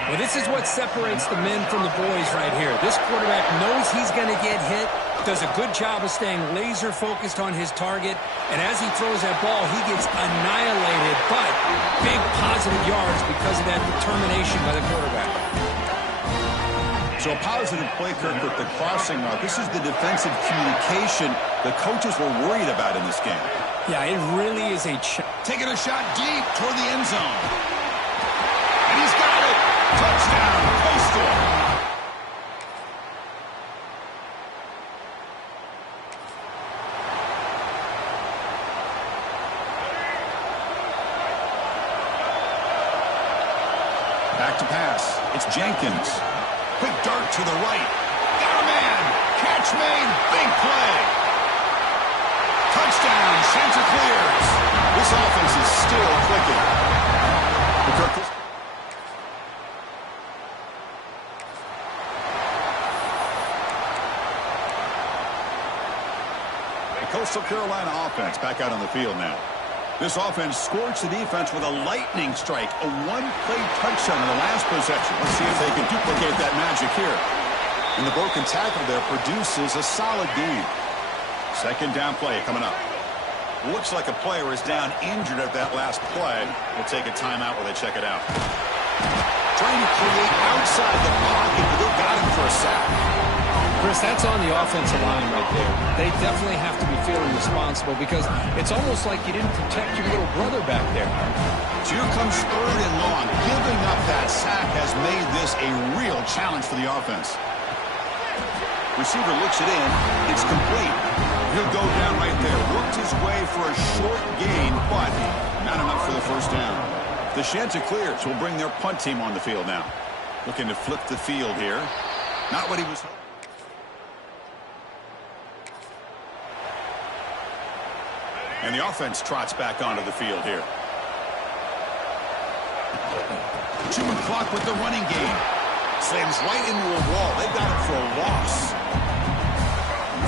Well, this is what separates the men from the boys right here. This quarterback knows he's going to get hit, does a good job of staying laser-focused on his target, and as he throws that ball, he gets annihilated, but big positive yards because of that determination by the quarterback. So a positive play, Kirk, with the crossing route. This is the defensive communication the coaches were worried about in this game. Yeah, it really is a... Taking a shot deep toward the end zone. And he's got it. Touchdown, Coastal. Back to pass. It's Jenkins. Quick dart to the right. Got a man. Catch made. Big play. Touchdown, Chanticleers. This offense is still clicking. The Coastal Carolina offense back out on the field now. This offense scorched the defense with a lightning strike, a one-play touchdown in the last possession. Let's see if they can duplicate that magic here. And the broken tackle there produces a solid gain. 2nd down play coming up. Looks like a player is down injured at that last play. We'll take a timeout while they check it out. Trying to create outside the pocket, but they got him for a sack. Chris, that's on the offensive line right there. They definitely have to be feeling responsible because it's almost like you didn't protect your little brother back there. So here comes 3rd and long. Giving up that sack has made this a real challenge for the offense. Receiver looks it in. It's complete. He'll go down right there. Worked his way for a short gain, but not enough for the first down. The Chanticleers will bring their punt team on the field now. Looking to flip the field here. Not what he was hoping. And the offense trots back onto the field here. Chewing clock with the running game. Slams right into a wall. They got it for a loss.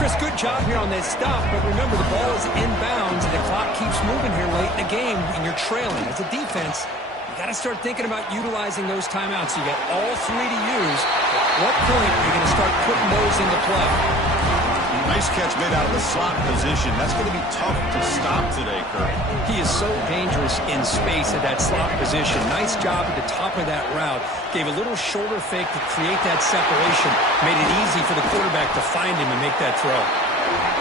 Chris, good job here on this stop, but remember the ball is inbounds and the clock keeps moving here late in the game and you're trailing. As a defense, you got to start thinking about utilizing those timeouts. You got all 3 to use. At what point are you going to start putting those into play? Nice catch made out of the slot position. That's going to be tough to stop today, Kurt. He is so dangerous in space at that slot position. Nice job at the top of that route. Gave a little shoulder fake to create that separation. Made it easy for the quarterback to find him and make that throw.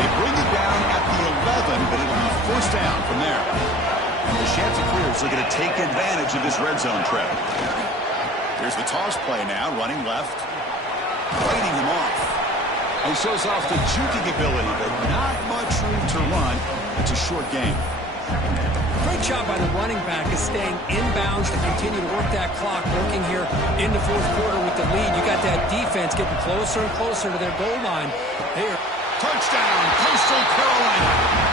They bring it down at the 11, but it'll be first down from there. And the Chanticleers are going to take advantage of this red zone trap. Here's the toss play now, running left. Fighting him off. He shows off the juking ability, but not much room to run. It's a short game. Great job by the running back is staying inbounds to continue to work that clock, working here in the 4th quarter with the lead. You got that defense getting closer and closer to their goal line. Here. Touchdown, Coastal Carolina.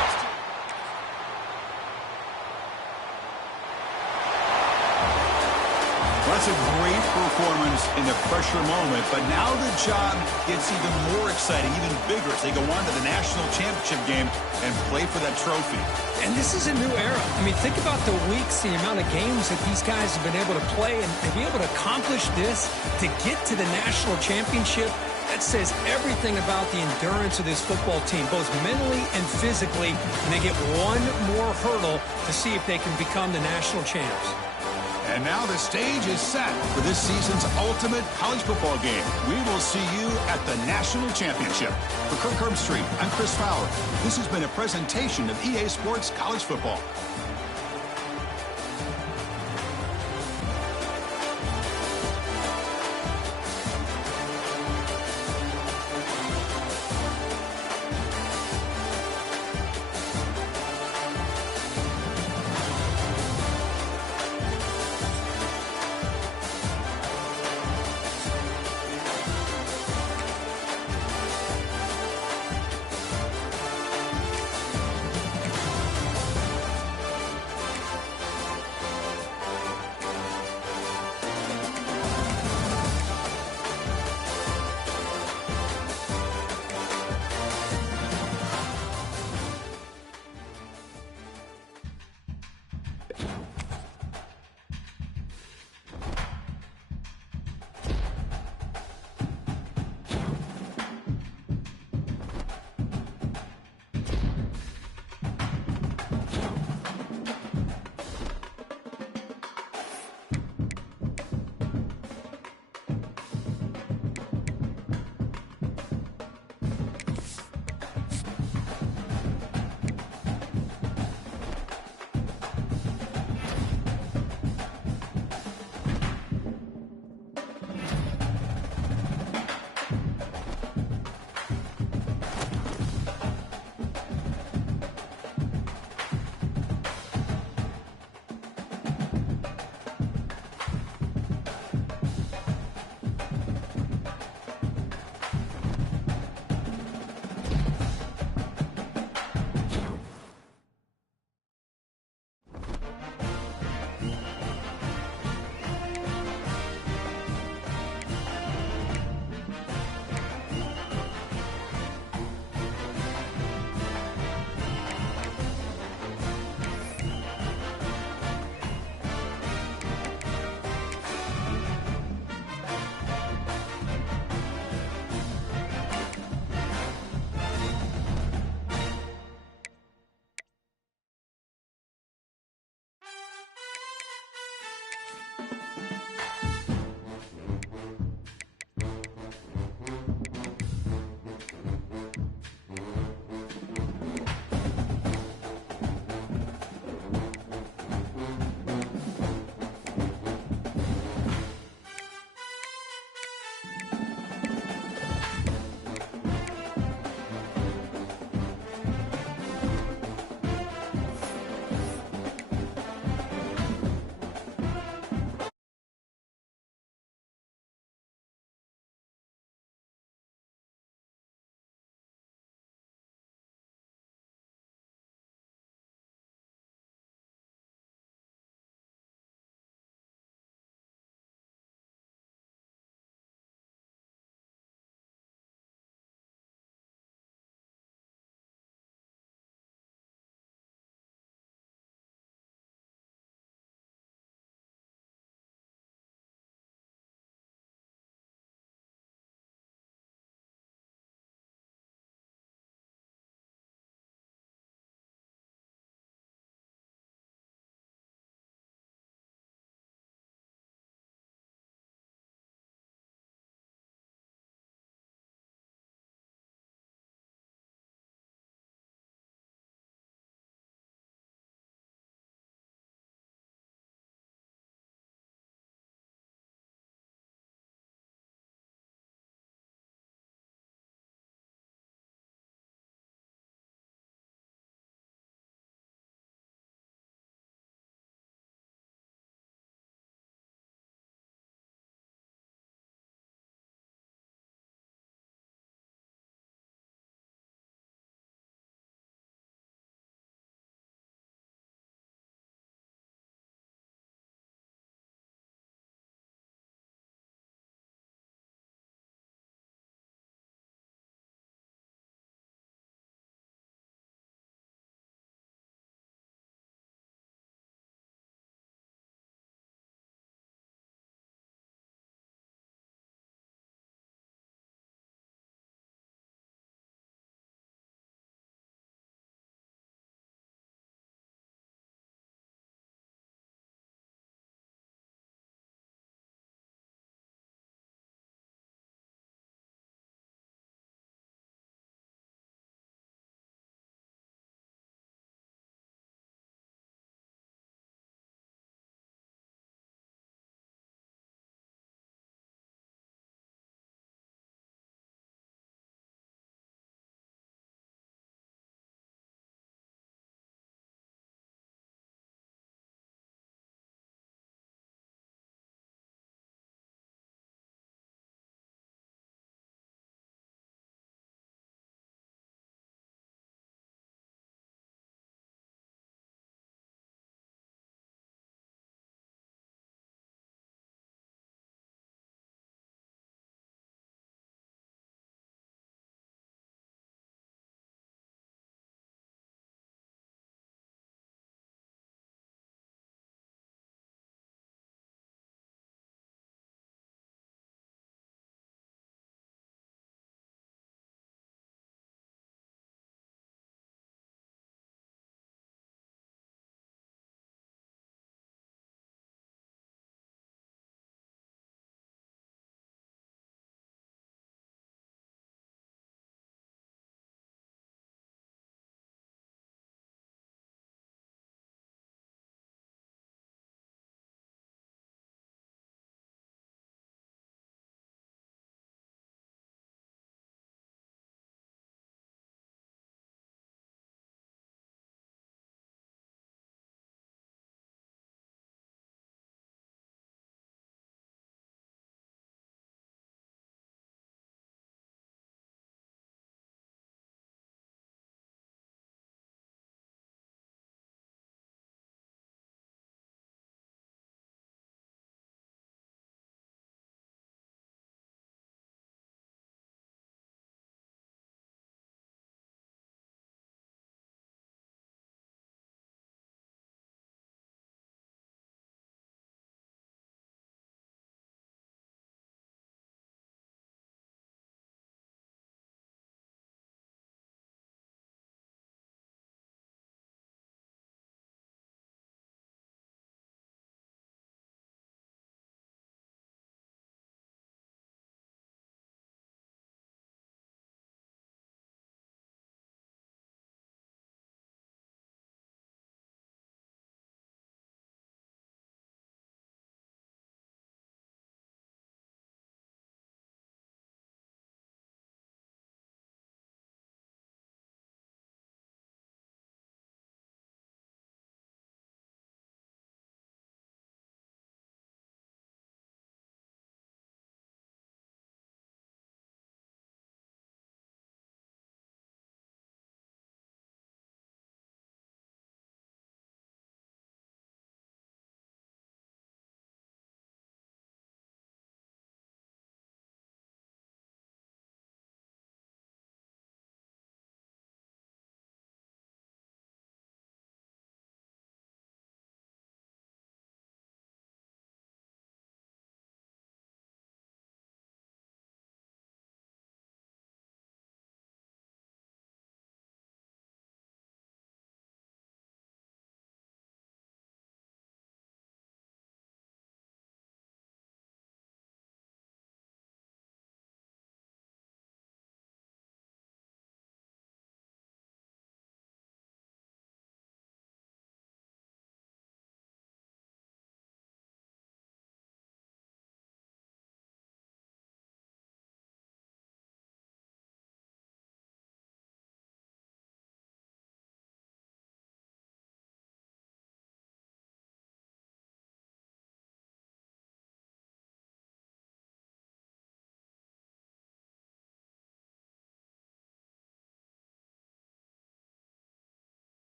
That's a great performance in the pressure moment, but now the job gets even more exciting, even bigger as they go on to the national championship game and play for that trophy. And this is a new era. I mean, think about the weeks, the amount of games that these guys have been able to play, and to be able to accomplish this, to get to the national championship, that says everything about the endurance of this football team, both mentally and physically, and they get one more hurdle to see if they can become the national champs. And now the stage is set for this season's ultimate college football game. We will see you at the National Championship. For Kirk Herbstreit, I'm Chris Fowler. This has been a presentation of EA Sports College Football.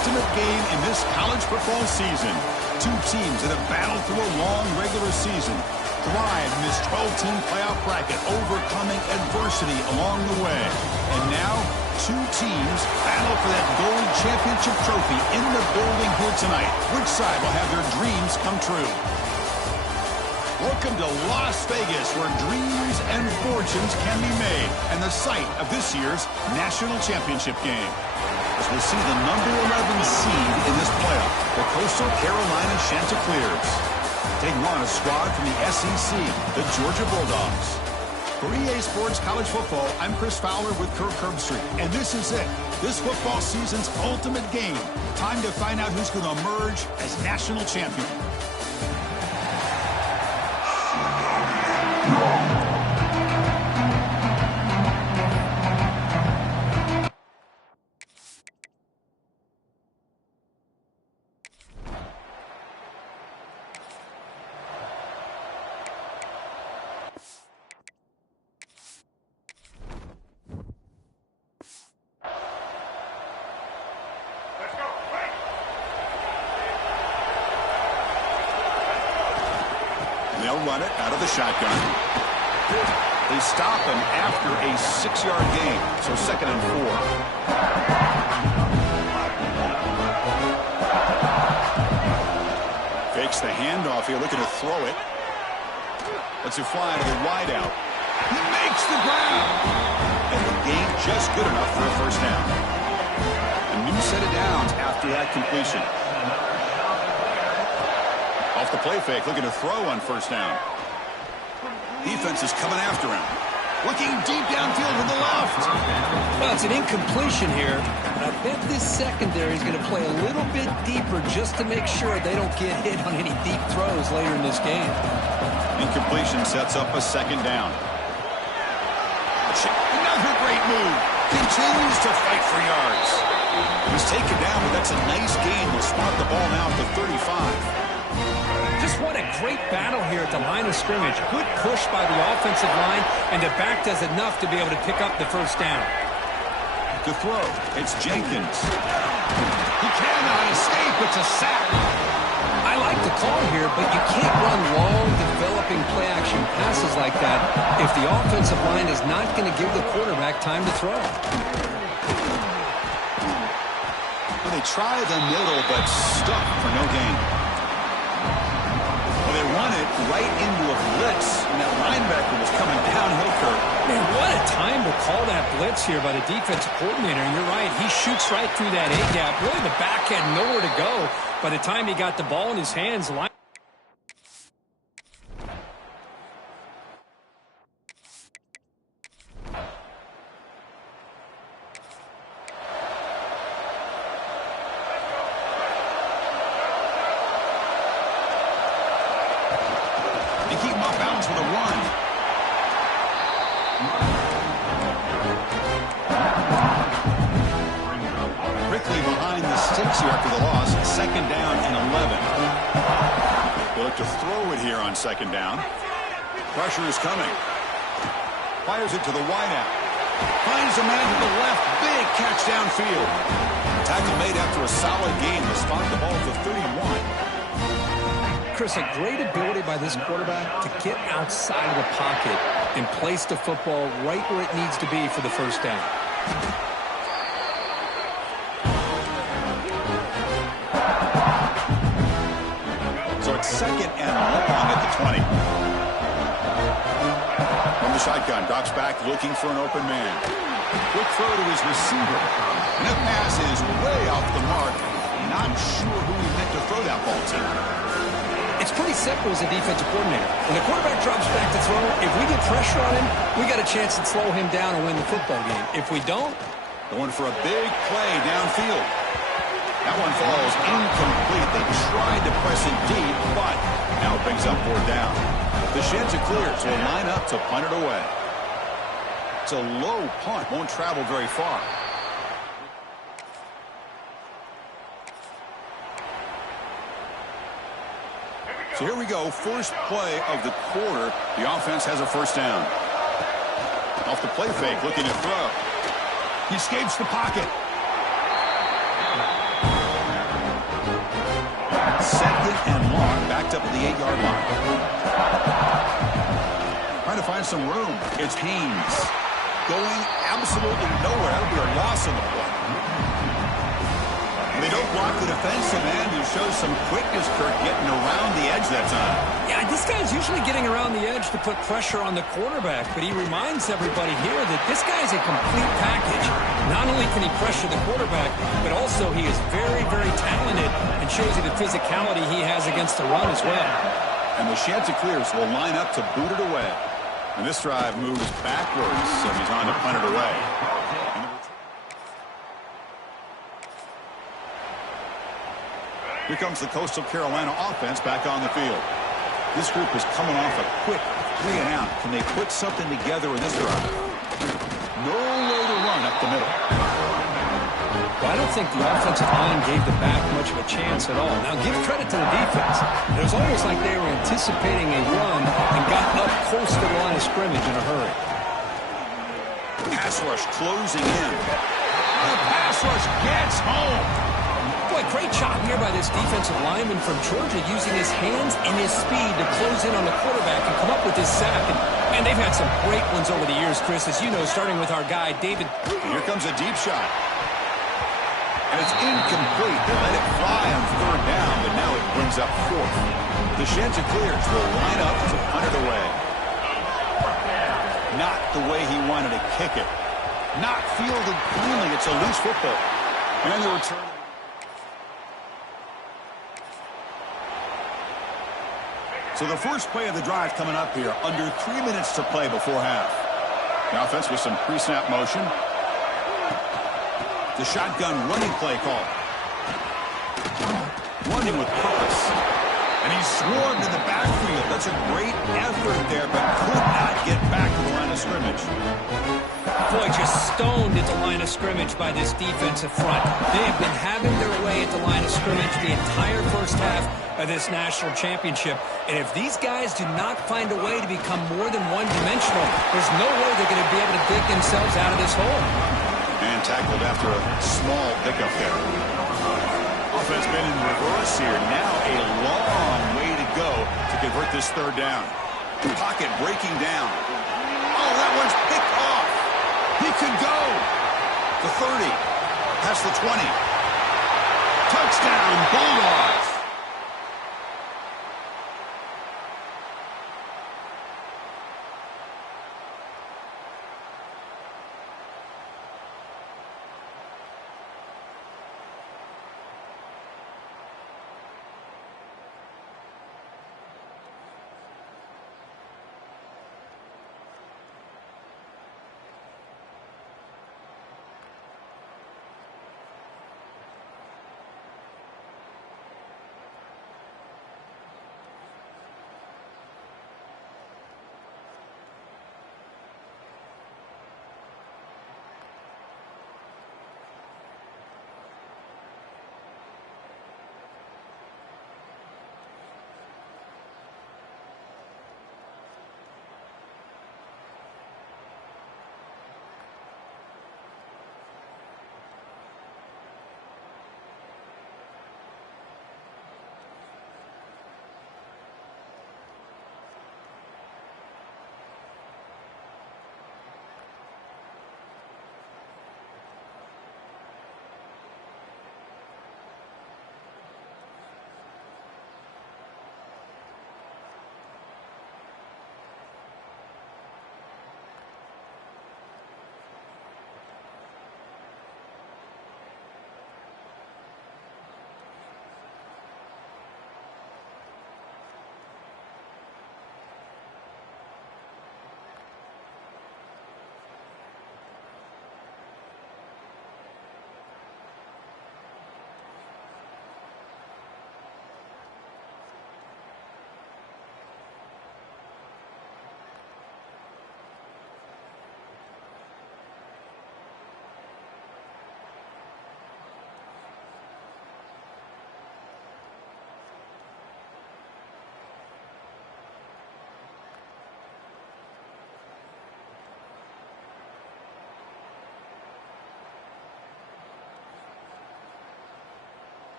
ultimate game in this college football season. Two teams that have battled through a long regular season, thrive in this 12-team playoff bracket, overcoming adversity along the way. And now, two teams battle for that gold championship trophy in the building here tonight. Which side will have their dreams come true? Welcome to Las Vegas, where dreams and fortunes can be made, and the site of this year's national championship game. As we'll see the number 11 seed in this playoff, the Coastal Carolina Chanticleers, taking on a squad from the SEC, the Georgia Bulldogs. For EA Sports College Football, I'm Chris Fowler with Kirk Herbstreit, and this is it. This football season's ultimate game. Time to find out who's going to emerge as national champion. They'll run it out of the shotgun. They stop him after a 6-yard gain, so 2nd and 4. Fakes the handoff here, looking to throw it. Lets it fly to the wideout. He makes the ground. And the gain just good enough for a first down. A new set of downs after that completion. Off the play fake, looking to throw on first down. Defense is coming after him. Looking deep downfield to the left. Well, it's an incompletion here. I bet this secondary is going to play a little bit deeper just to make sure they don't get hit on any deep throws later in this game. Incompletion sets up a 2nd down. Another great move. Continues to fight for yards. He's taken down, but that's a nice gain. We'll spot the ball now to 35. Just what a great battle here at the line of scrimmage. Good push by the offensive line, and the back does enough to be able to pick up the first down. To throw, it's Jenkins. He cannot escape. It's a sack. I like the call here, but you can't run long, developing play-action passes like that if the offensive line is not going to give the quarterback time to throw. Well, they try the middle, but stuck for no gain. They run it right into a blitz, and that linebacker was coming downhill, Kirk. Man, what a time to call that blitz here by the defensive coordinator. And you're right, he shoots right through that A-gap. Really, the back had nowhere to go. By the time he got the ball in his hands, keep him off balance with a run. Quickly behind the sticks here after the loss. 2nd down and 11. They look to throw it here on 2nd down. Pressure is coming. Fires it to the wideout. Finds a man to the left. Big catch downfield. Tackle made after a solid gain to spot the ball to 31. Chris, a great ability by this quarterback to get outside of the pocket and place the football right where it needs to be for the first down. So it's 2nd and long at the 20. From the shotgun, drops back looking for an open man. Quick throw to his receiver. And that pass is way off the mark. Not sure who he meant to throw that ball to. It's pretty simple as a defensive coordinator. When the quarterback drops back to throw, if we get pressure on him, we got a chance to slow him down and win the football game. If we don't, going for a big play downfield. That one falls incomplete. They tried to press it deep, but now it brings up 4th down. The Chanticleers will line up to punt it away. It's a low punt, won't travel very far. So here we go, first play of the quarter. The offense has a first down. Off the play fake, looking to throw. He escapes the pocket. and long, backed up at the 8-yard line. Trying to find some room. It's Haynes. Going absolutely nowhere. That would be a loss in the play. They don't block the defensive end, who shows some quickness, Kirk, getting around the edge that time. Yeah, this guy's usually getting around the edge to put pressure on the quarterback, but he reminds everybody here that this guy's a complete package. Not only can he pressure the quarterback, but also he is very, very talented and shows you the physicality he has against the run as well. And the Chanticleers will line up to boot it away. And this drive moves backwards, so he's on to punt it away. Here comes the Coastal Carolina offense back on the field. This group is coming off a quick 3 and out. Can they put something together in this drive? No way to run up the middle. Well, I don't think the offensive line gave the back much of a chance at all. Now, give credit to the defense. It was almost like they were anticipating a run and got up close to the line of scrimmage in a hurry. Pass rush closing in. The pass rush gets home. Boy, great job here by this defensive lineman from Georgia, using his hands and his speed to close in on the quarterback and come up with this sack. And they've had some great ones over the years, Chris, as you know, starting with our guy, David. Here comes a deep shot. And it's incomplete. They let it fly on 3rd down, but now it brings up 4th. The Chanticleers will line up to punt it away. Not the way he wanted to kick it. Not fielded cleanly. It's a loose football. And the return. So the first play of the drive coming up here, under 3 minutes to play before half. The offense with some pre-snap motion. The shotgun running play call. Running with purpose. And he's swarmed in the backfield. That's a great effort there, but could not get back to the line of scrimmage. Boy, just stoned at the line of scrimmage by this defensive front. They have been having their way at the line of scrimmage the entire first half of this national championship. And if these guys do not find a way to become more than one-dimensional, there's no way they're going to be able to dig themselves out of this hole. And tackled after a small pickup there. Offense been in reverse here. Now a long way to go to convert this 3rd down. Pocket breaking down. Oh, that one's picked off. He could go. The 30. Past the 20. Touchdown, Bulldogs.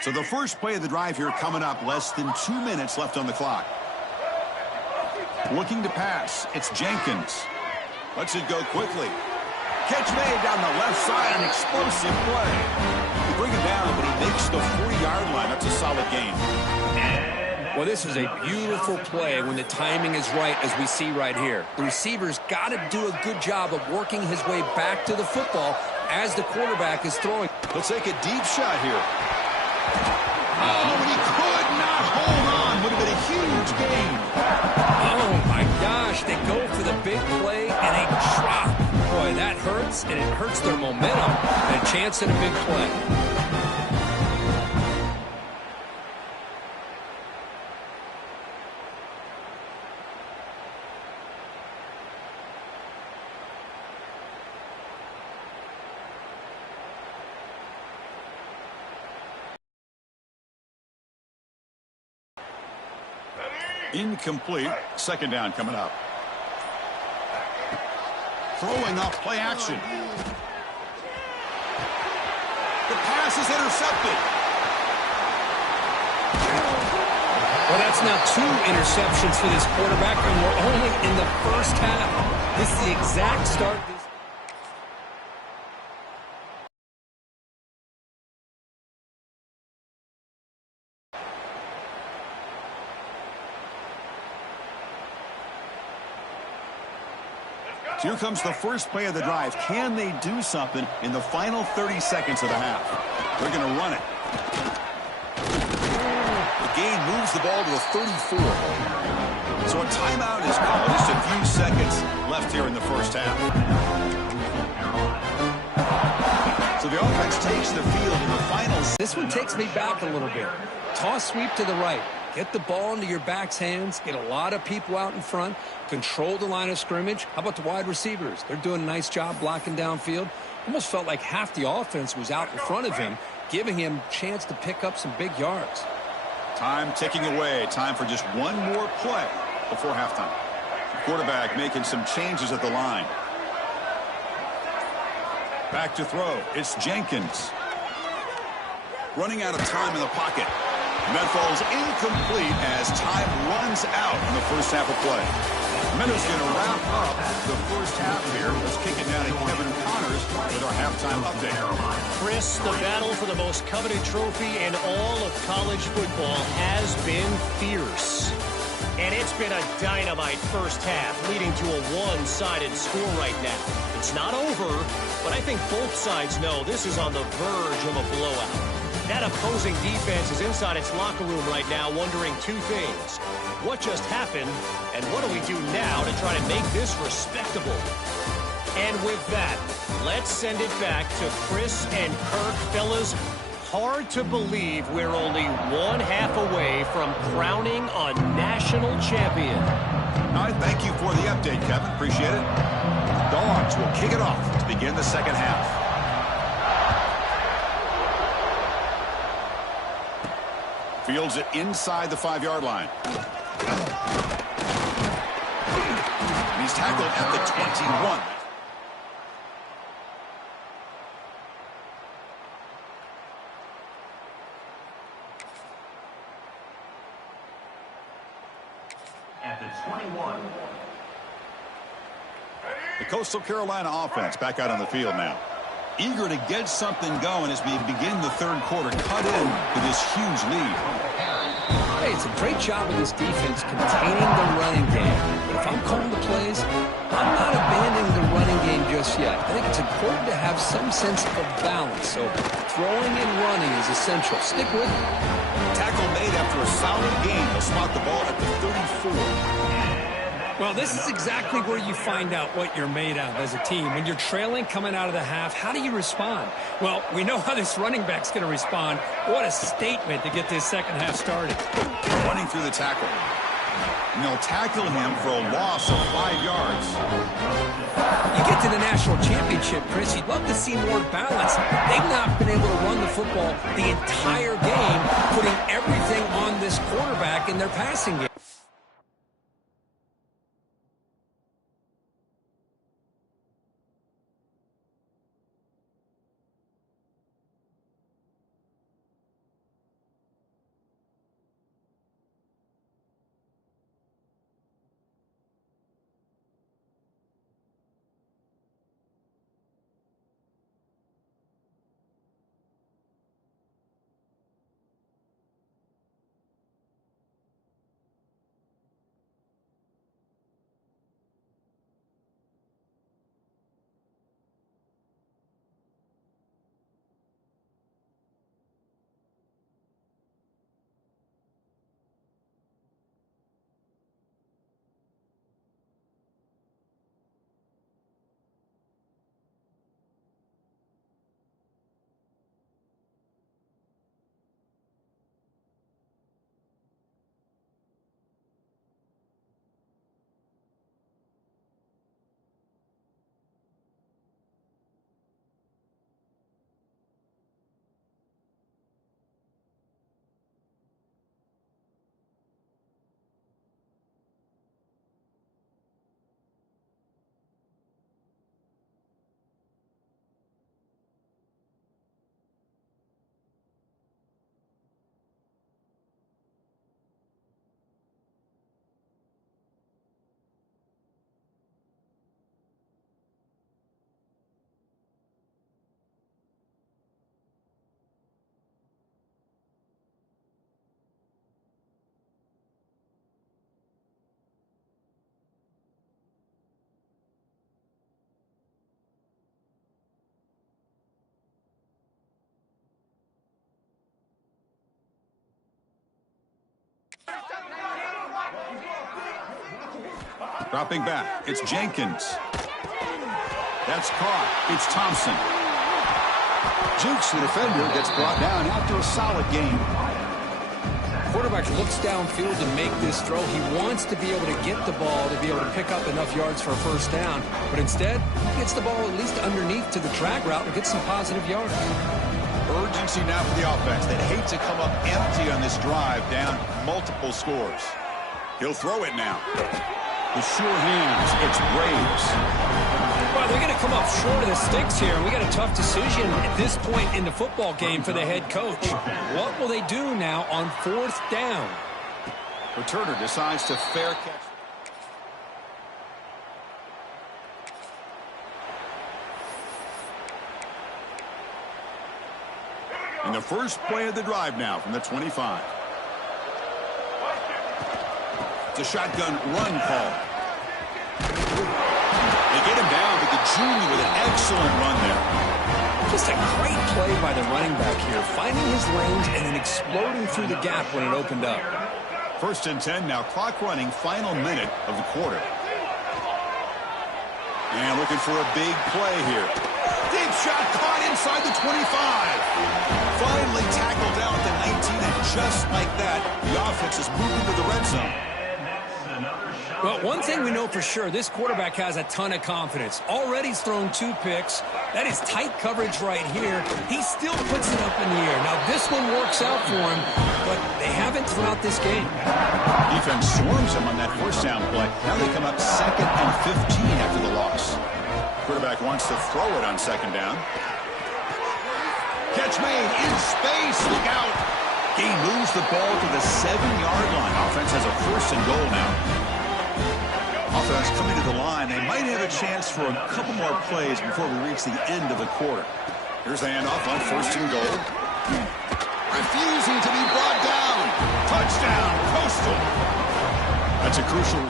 So the first play of the drive here coming up. Less than 2 minutes left on the clock. Looking to pass. It's Jenkins. Lets it go quickly. Catch made down the left side. An explosive play. They bring him down, but he makes the 40-yard line. That's a solid gain. Well, this is a beautiful play when the timing is right, as we see right here. The receiver's got to do a good job of working his way back to the football as the quarterback is throwing. Let's take a deep shot here. Oh, and he could not hold on. Would have been a huge gain. Oh, my gosh. They go for the big play, and they drop. Boy, that hurts, and it hurts their momentum. And a chance at a big play. Incomplete. Second down coming up. Throwing off play action. The pass is intercepted. Well, that's now 2 interceptions for this quarterback, and we're only in the first half. This is the exact start. Here comes the first play of the drive. Can they do something in the final 30 seconds of the half? They're going to run it. The gain moves the ball to the 34. So a timeout is called. Just a few seconds left here in the first half. So the offense takes the field in the finals. This one takes me back a little bit. Toss sweep to the right. Get the ball into your back's hands. Get a lot of people out in front. Control the line of scrimmage. How about the wide receivers? They're doing a nice job blocking downfield. Almost felt like half the offense was out in front of him, giving him a chance to pick up some big yards. Time ticking away. Time for just one more play before halftime. The quarterback making some changes at the line. Back to throw. It's Jenkins. Running out of time in the pocket. And that falls incomplete as time runs out in the first half of play. Minutes going to wrap up the first half here. Let's kick it down to Kevin Connors with our halftime update. Chris, the battle for the most coveted trophy in all of college football has been fierce. And it's been a dynamite first half, leading to a one-sided score right now. It's not over, but I think both sides know this is on the verge of a blowout. That opposing defense is inside its locker room right now wondering 2 things. What just happened, and what do we do now to try to make this respectable? And with that, let's send it back to Chris and Kirk. Fellas, hard to believe we're only 1/2 away from crowning a national champion. All right, thank you for the update, Kevin. Appreciate it. Dogs will kick it off to begin the second half. Fields it inside the 5-yard line. And he's tackled at the 21. At the 21. The Coastal Carolina offense back out on the field now. Eager to get something going as we begin the third quarter. Cut in to this huge lead. Hey, it's a great job of this defense containing the running game. But if I'm calling the plays, I'm not abandoning the running game just yet. I think it's important to have some sense of balance. So throwing and running is essential. Stick with it. Tackle made after a solid gain. They'll spot the ball at the 34. Well, this is exactly where you find out what you're made of as a team. When you're trailing coming out of the half, how do you respond? Well, we know how this running back's going to respond. What a statement to get this second half started. Running through the tackle. And they'll tackle him for a loss of 5 yards. You get to the national championship, Chris, you'd love to see more balance. They've not been able to run the football the entire game, putting everything on this quarterback in their passing game. Dropping back, it's Jenkins. That's caught. It's Thompson. Jukes the defender, gets brought down after a solid game. Quarterback looks downfield to make this throw. He wants to be able to get the ball to be able to pick up enough yards for a first down. But instead, he gets the ball at least underneath to the drag route and gets some positive yards. Urgency now for the offense. They'd hate to come up empty on this drive, down multiple scores. He'll throw it now. With sure hands, it's Braves. Well, they're going to come up short of the sticks here, and we got a tough decision at this point in the football game for the head coach. What will they do now on fourth down? Returner decides to fair catch. In the first play of the drive now from the 25. It's a shotgun run call. They get him down, but the junior with an excellent run there. Just a great play by the running back here, finding his range and then exploding through the gap when it opened up. 1st and 10 now, clock running, final minute of the quarter. And looking for a big play here. Deep shot caught inside the 25. Finally tackled down at the 19, and just like that, the offense is moving to the red zone. Well, one thing we know for sure, this quarterback has a ton of confidence. Already he's thrown 2 picks. That is tight coverage right here. He still puts it up in the air. Now, this one works out for him, but they haven't throughout this game. Defense swarms him on that first down play. Now they come up 2nd and 15 after the loss. Quarterback wants to throw it on 2nd down. Catch made in space. Look out. Gain moves the ball to the 7-yard line. Offense has a 1st and goal now. Offense coming to the line. They might have a chance for a couple more plays before we reach the end of the quarter. Here's the handoff on 1st and goal. Refusing to be brought down. Touchdown, Coastal. That's a crucial.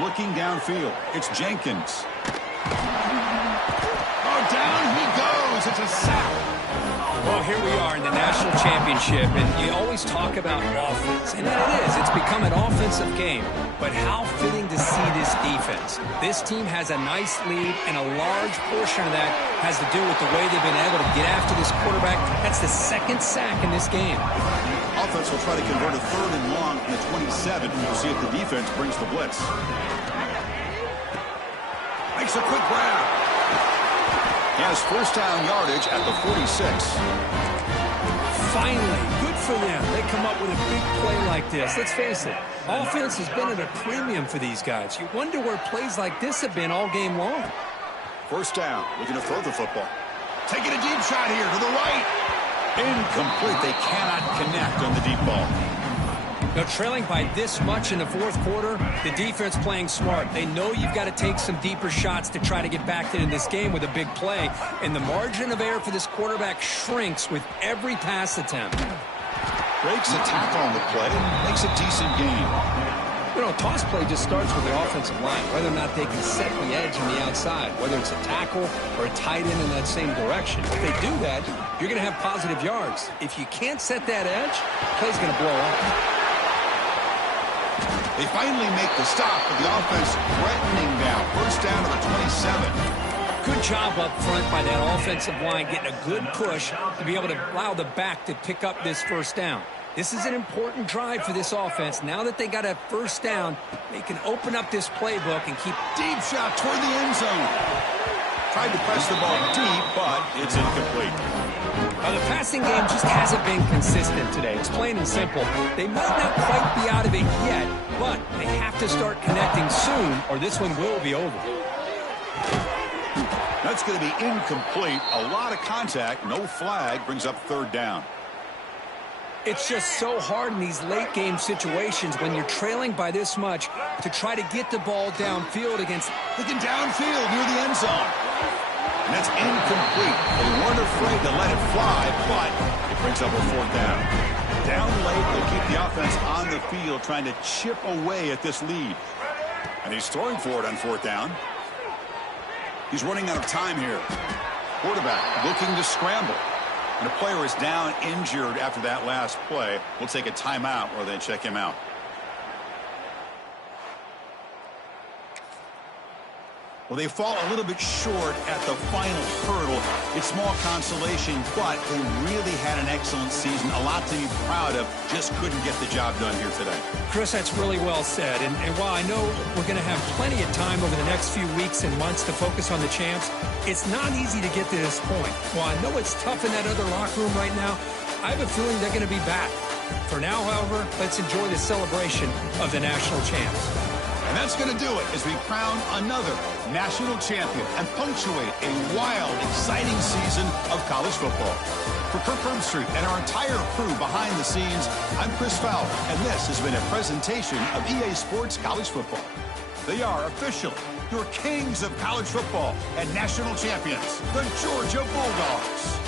Looking downfield, it's Jenkins. Oh, down he goes. It's a sack. Well, here we are in the national championship, and you always talk about offense, and it is. It's become an offensive game. But how fitting to see this defense. This team has a nice lead, and a large portion of that has to do with the way they've been able to get after this quarterback. That's the 2nd sack in this game. Offense will try to convert a 3rd and long from the 27. We'll see if the defense brings the blitz. Makes a quick grab. He has 1st down yardage at the 46. Finally, good for them. They come up with a big play like this. Let's face it, offense has been at a premium for these guys. You wonder where plays like this have been all game long. 1st down, looking to throw the football. Taking a deep shot here to the right. Incomplete. They cannot connect on the deep ball. Now, trailing by this much in the 4th quarter, the defense playing smart. They know you've got to take some deeper shots to try to get back into this game with a big play. And the margin of error for this quarterback shrinks with every pass attempt. Breaks a tackle on the play and makes a decent gain. You know, a toss play just starts with the offensive line, whether or not they can set the edge on the outside, whether it's a tackle or a tight end in that same direction. If they do that, you're going to have positive yards. If you can't set that edge, the play's going to blow up. They finally make the stop, but the offense threatening now. 1st down to the 27. Good job up front by that offensive line, getting a good push to be able to allow the back to pick up this 1st down. This is an important drive for this offense. Now that they got a 1st down, they can open up this playbook and keep deep shot toward the end zone. Tried to press the ball deep, but it's incomplete. The passing game just hasn't been consistent today. It's plain and simple. They might not quite be out of it yet, but they have to start connecting soon, or this one will be over. That's going to be incomplete. A lot of contact. No flag. Brings up 3rd down. It's just so hard in these late game situations when you're trailing by this much to try to get the ball downfield against. Looking downfield near the end zone. And that's incomplete. They weren't afraid to let it fly, but it brings up a 4th down. Down late, they'll keep the offense on the field trying to chip away at this lead. And he's throwing for it on 4th down. He's running out of time here. Quarterback looking to scramble. And a player is down injured after that last play. We'll take a timeout or then check him out. Well, they fall a little bit short at the final hurdle. It's small consolation, but they really had an excellent season. A lot to be proud of. Just couldn't get the job done here today. Chris, that's really well said. And while I know we're going to have plenty of time over the next few weeks and months to focus on the champs, it's not easy to get to this point. While I know it's tough in that other locker room right now, I have a feeling they're going to be back. For now, however, let's enjoy the celebration of the national champs. And that's going to do it as we crown another national champion and punctuate a wild, exciting season of college football. For Kirk Herbstreit and our entire crew behind the scenes, I'm Chris Fowler, and this has been a presentation of EA Sports College Football. They are officially your kings of college football and national champions, the Georgia Bulldogs.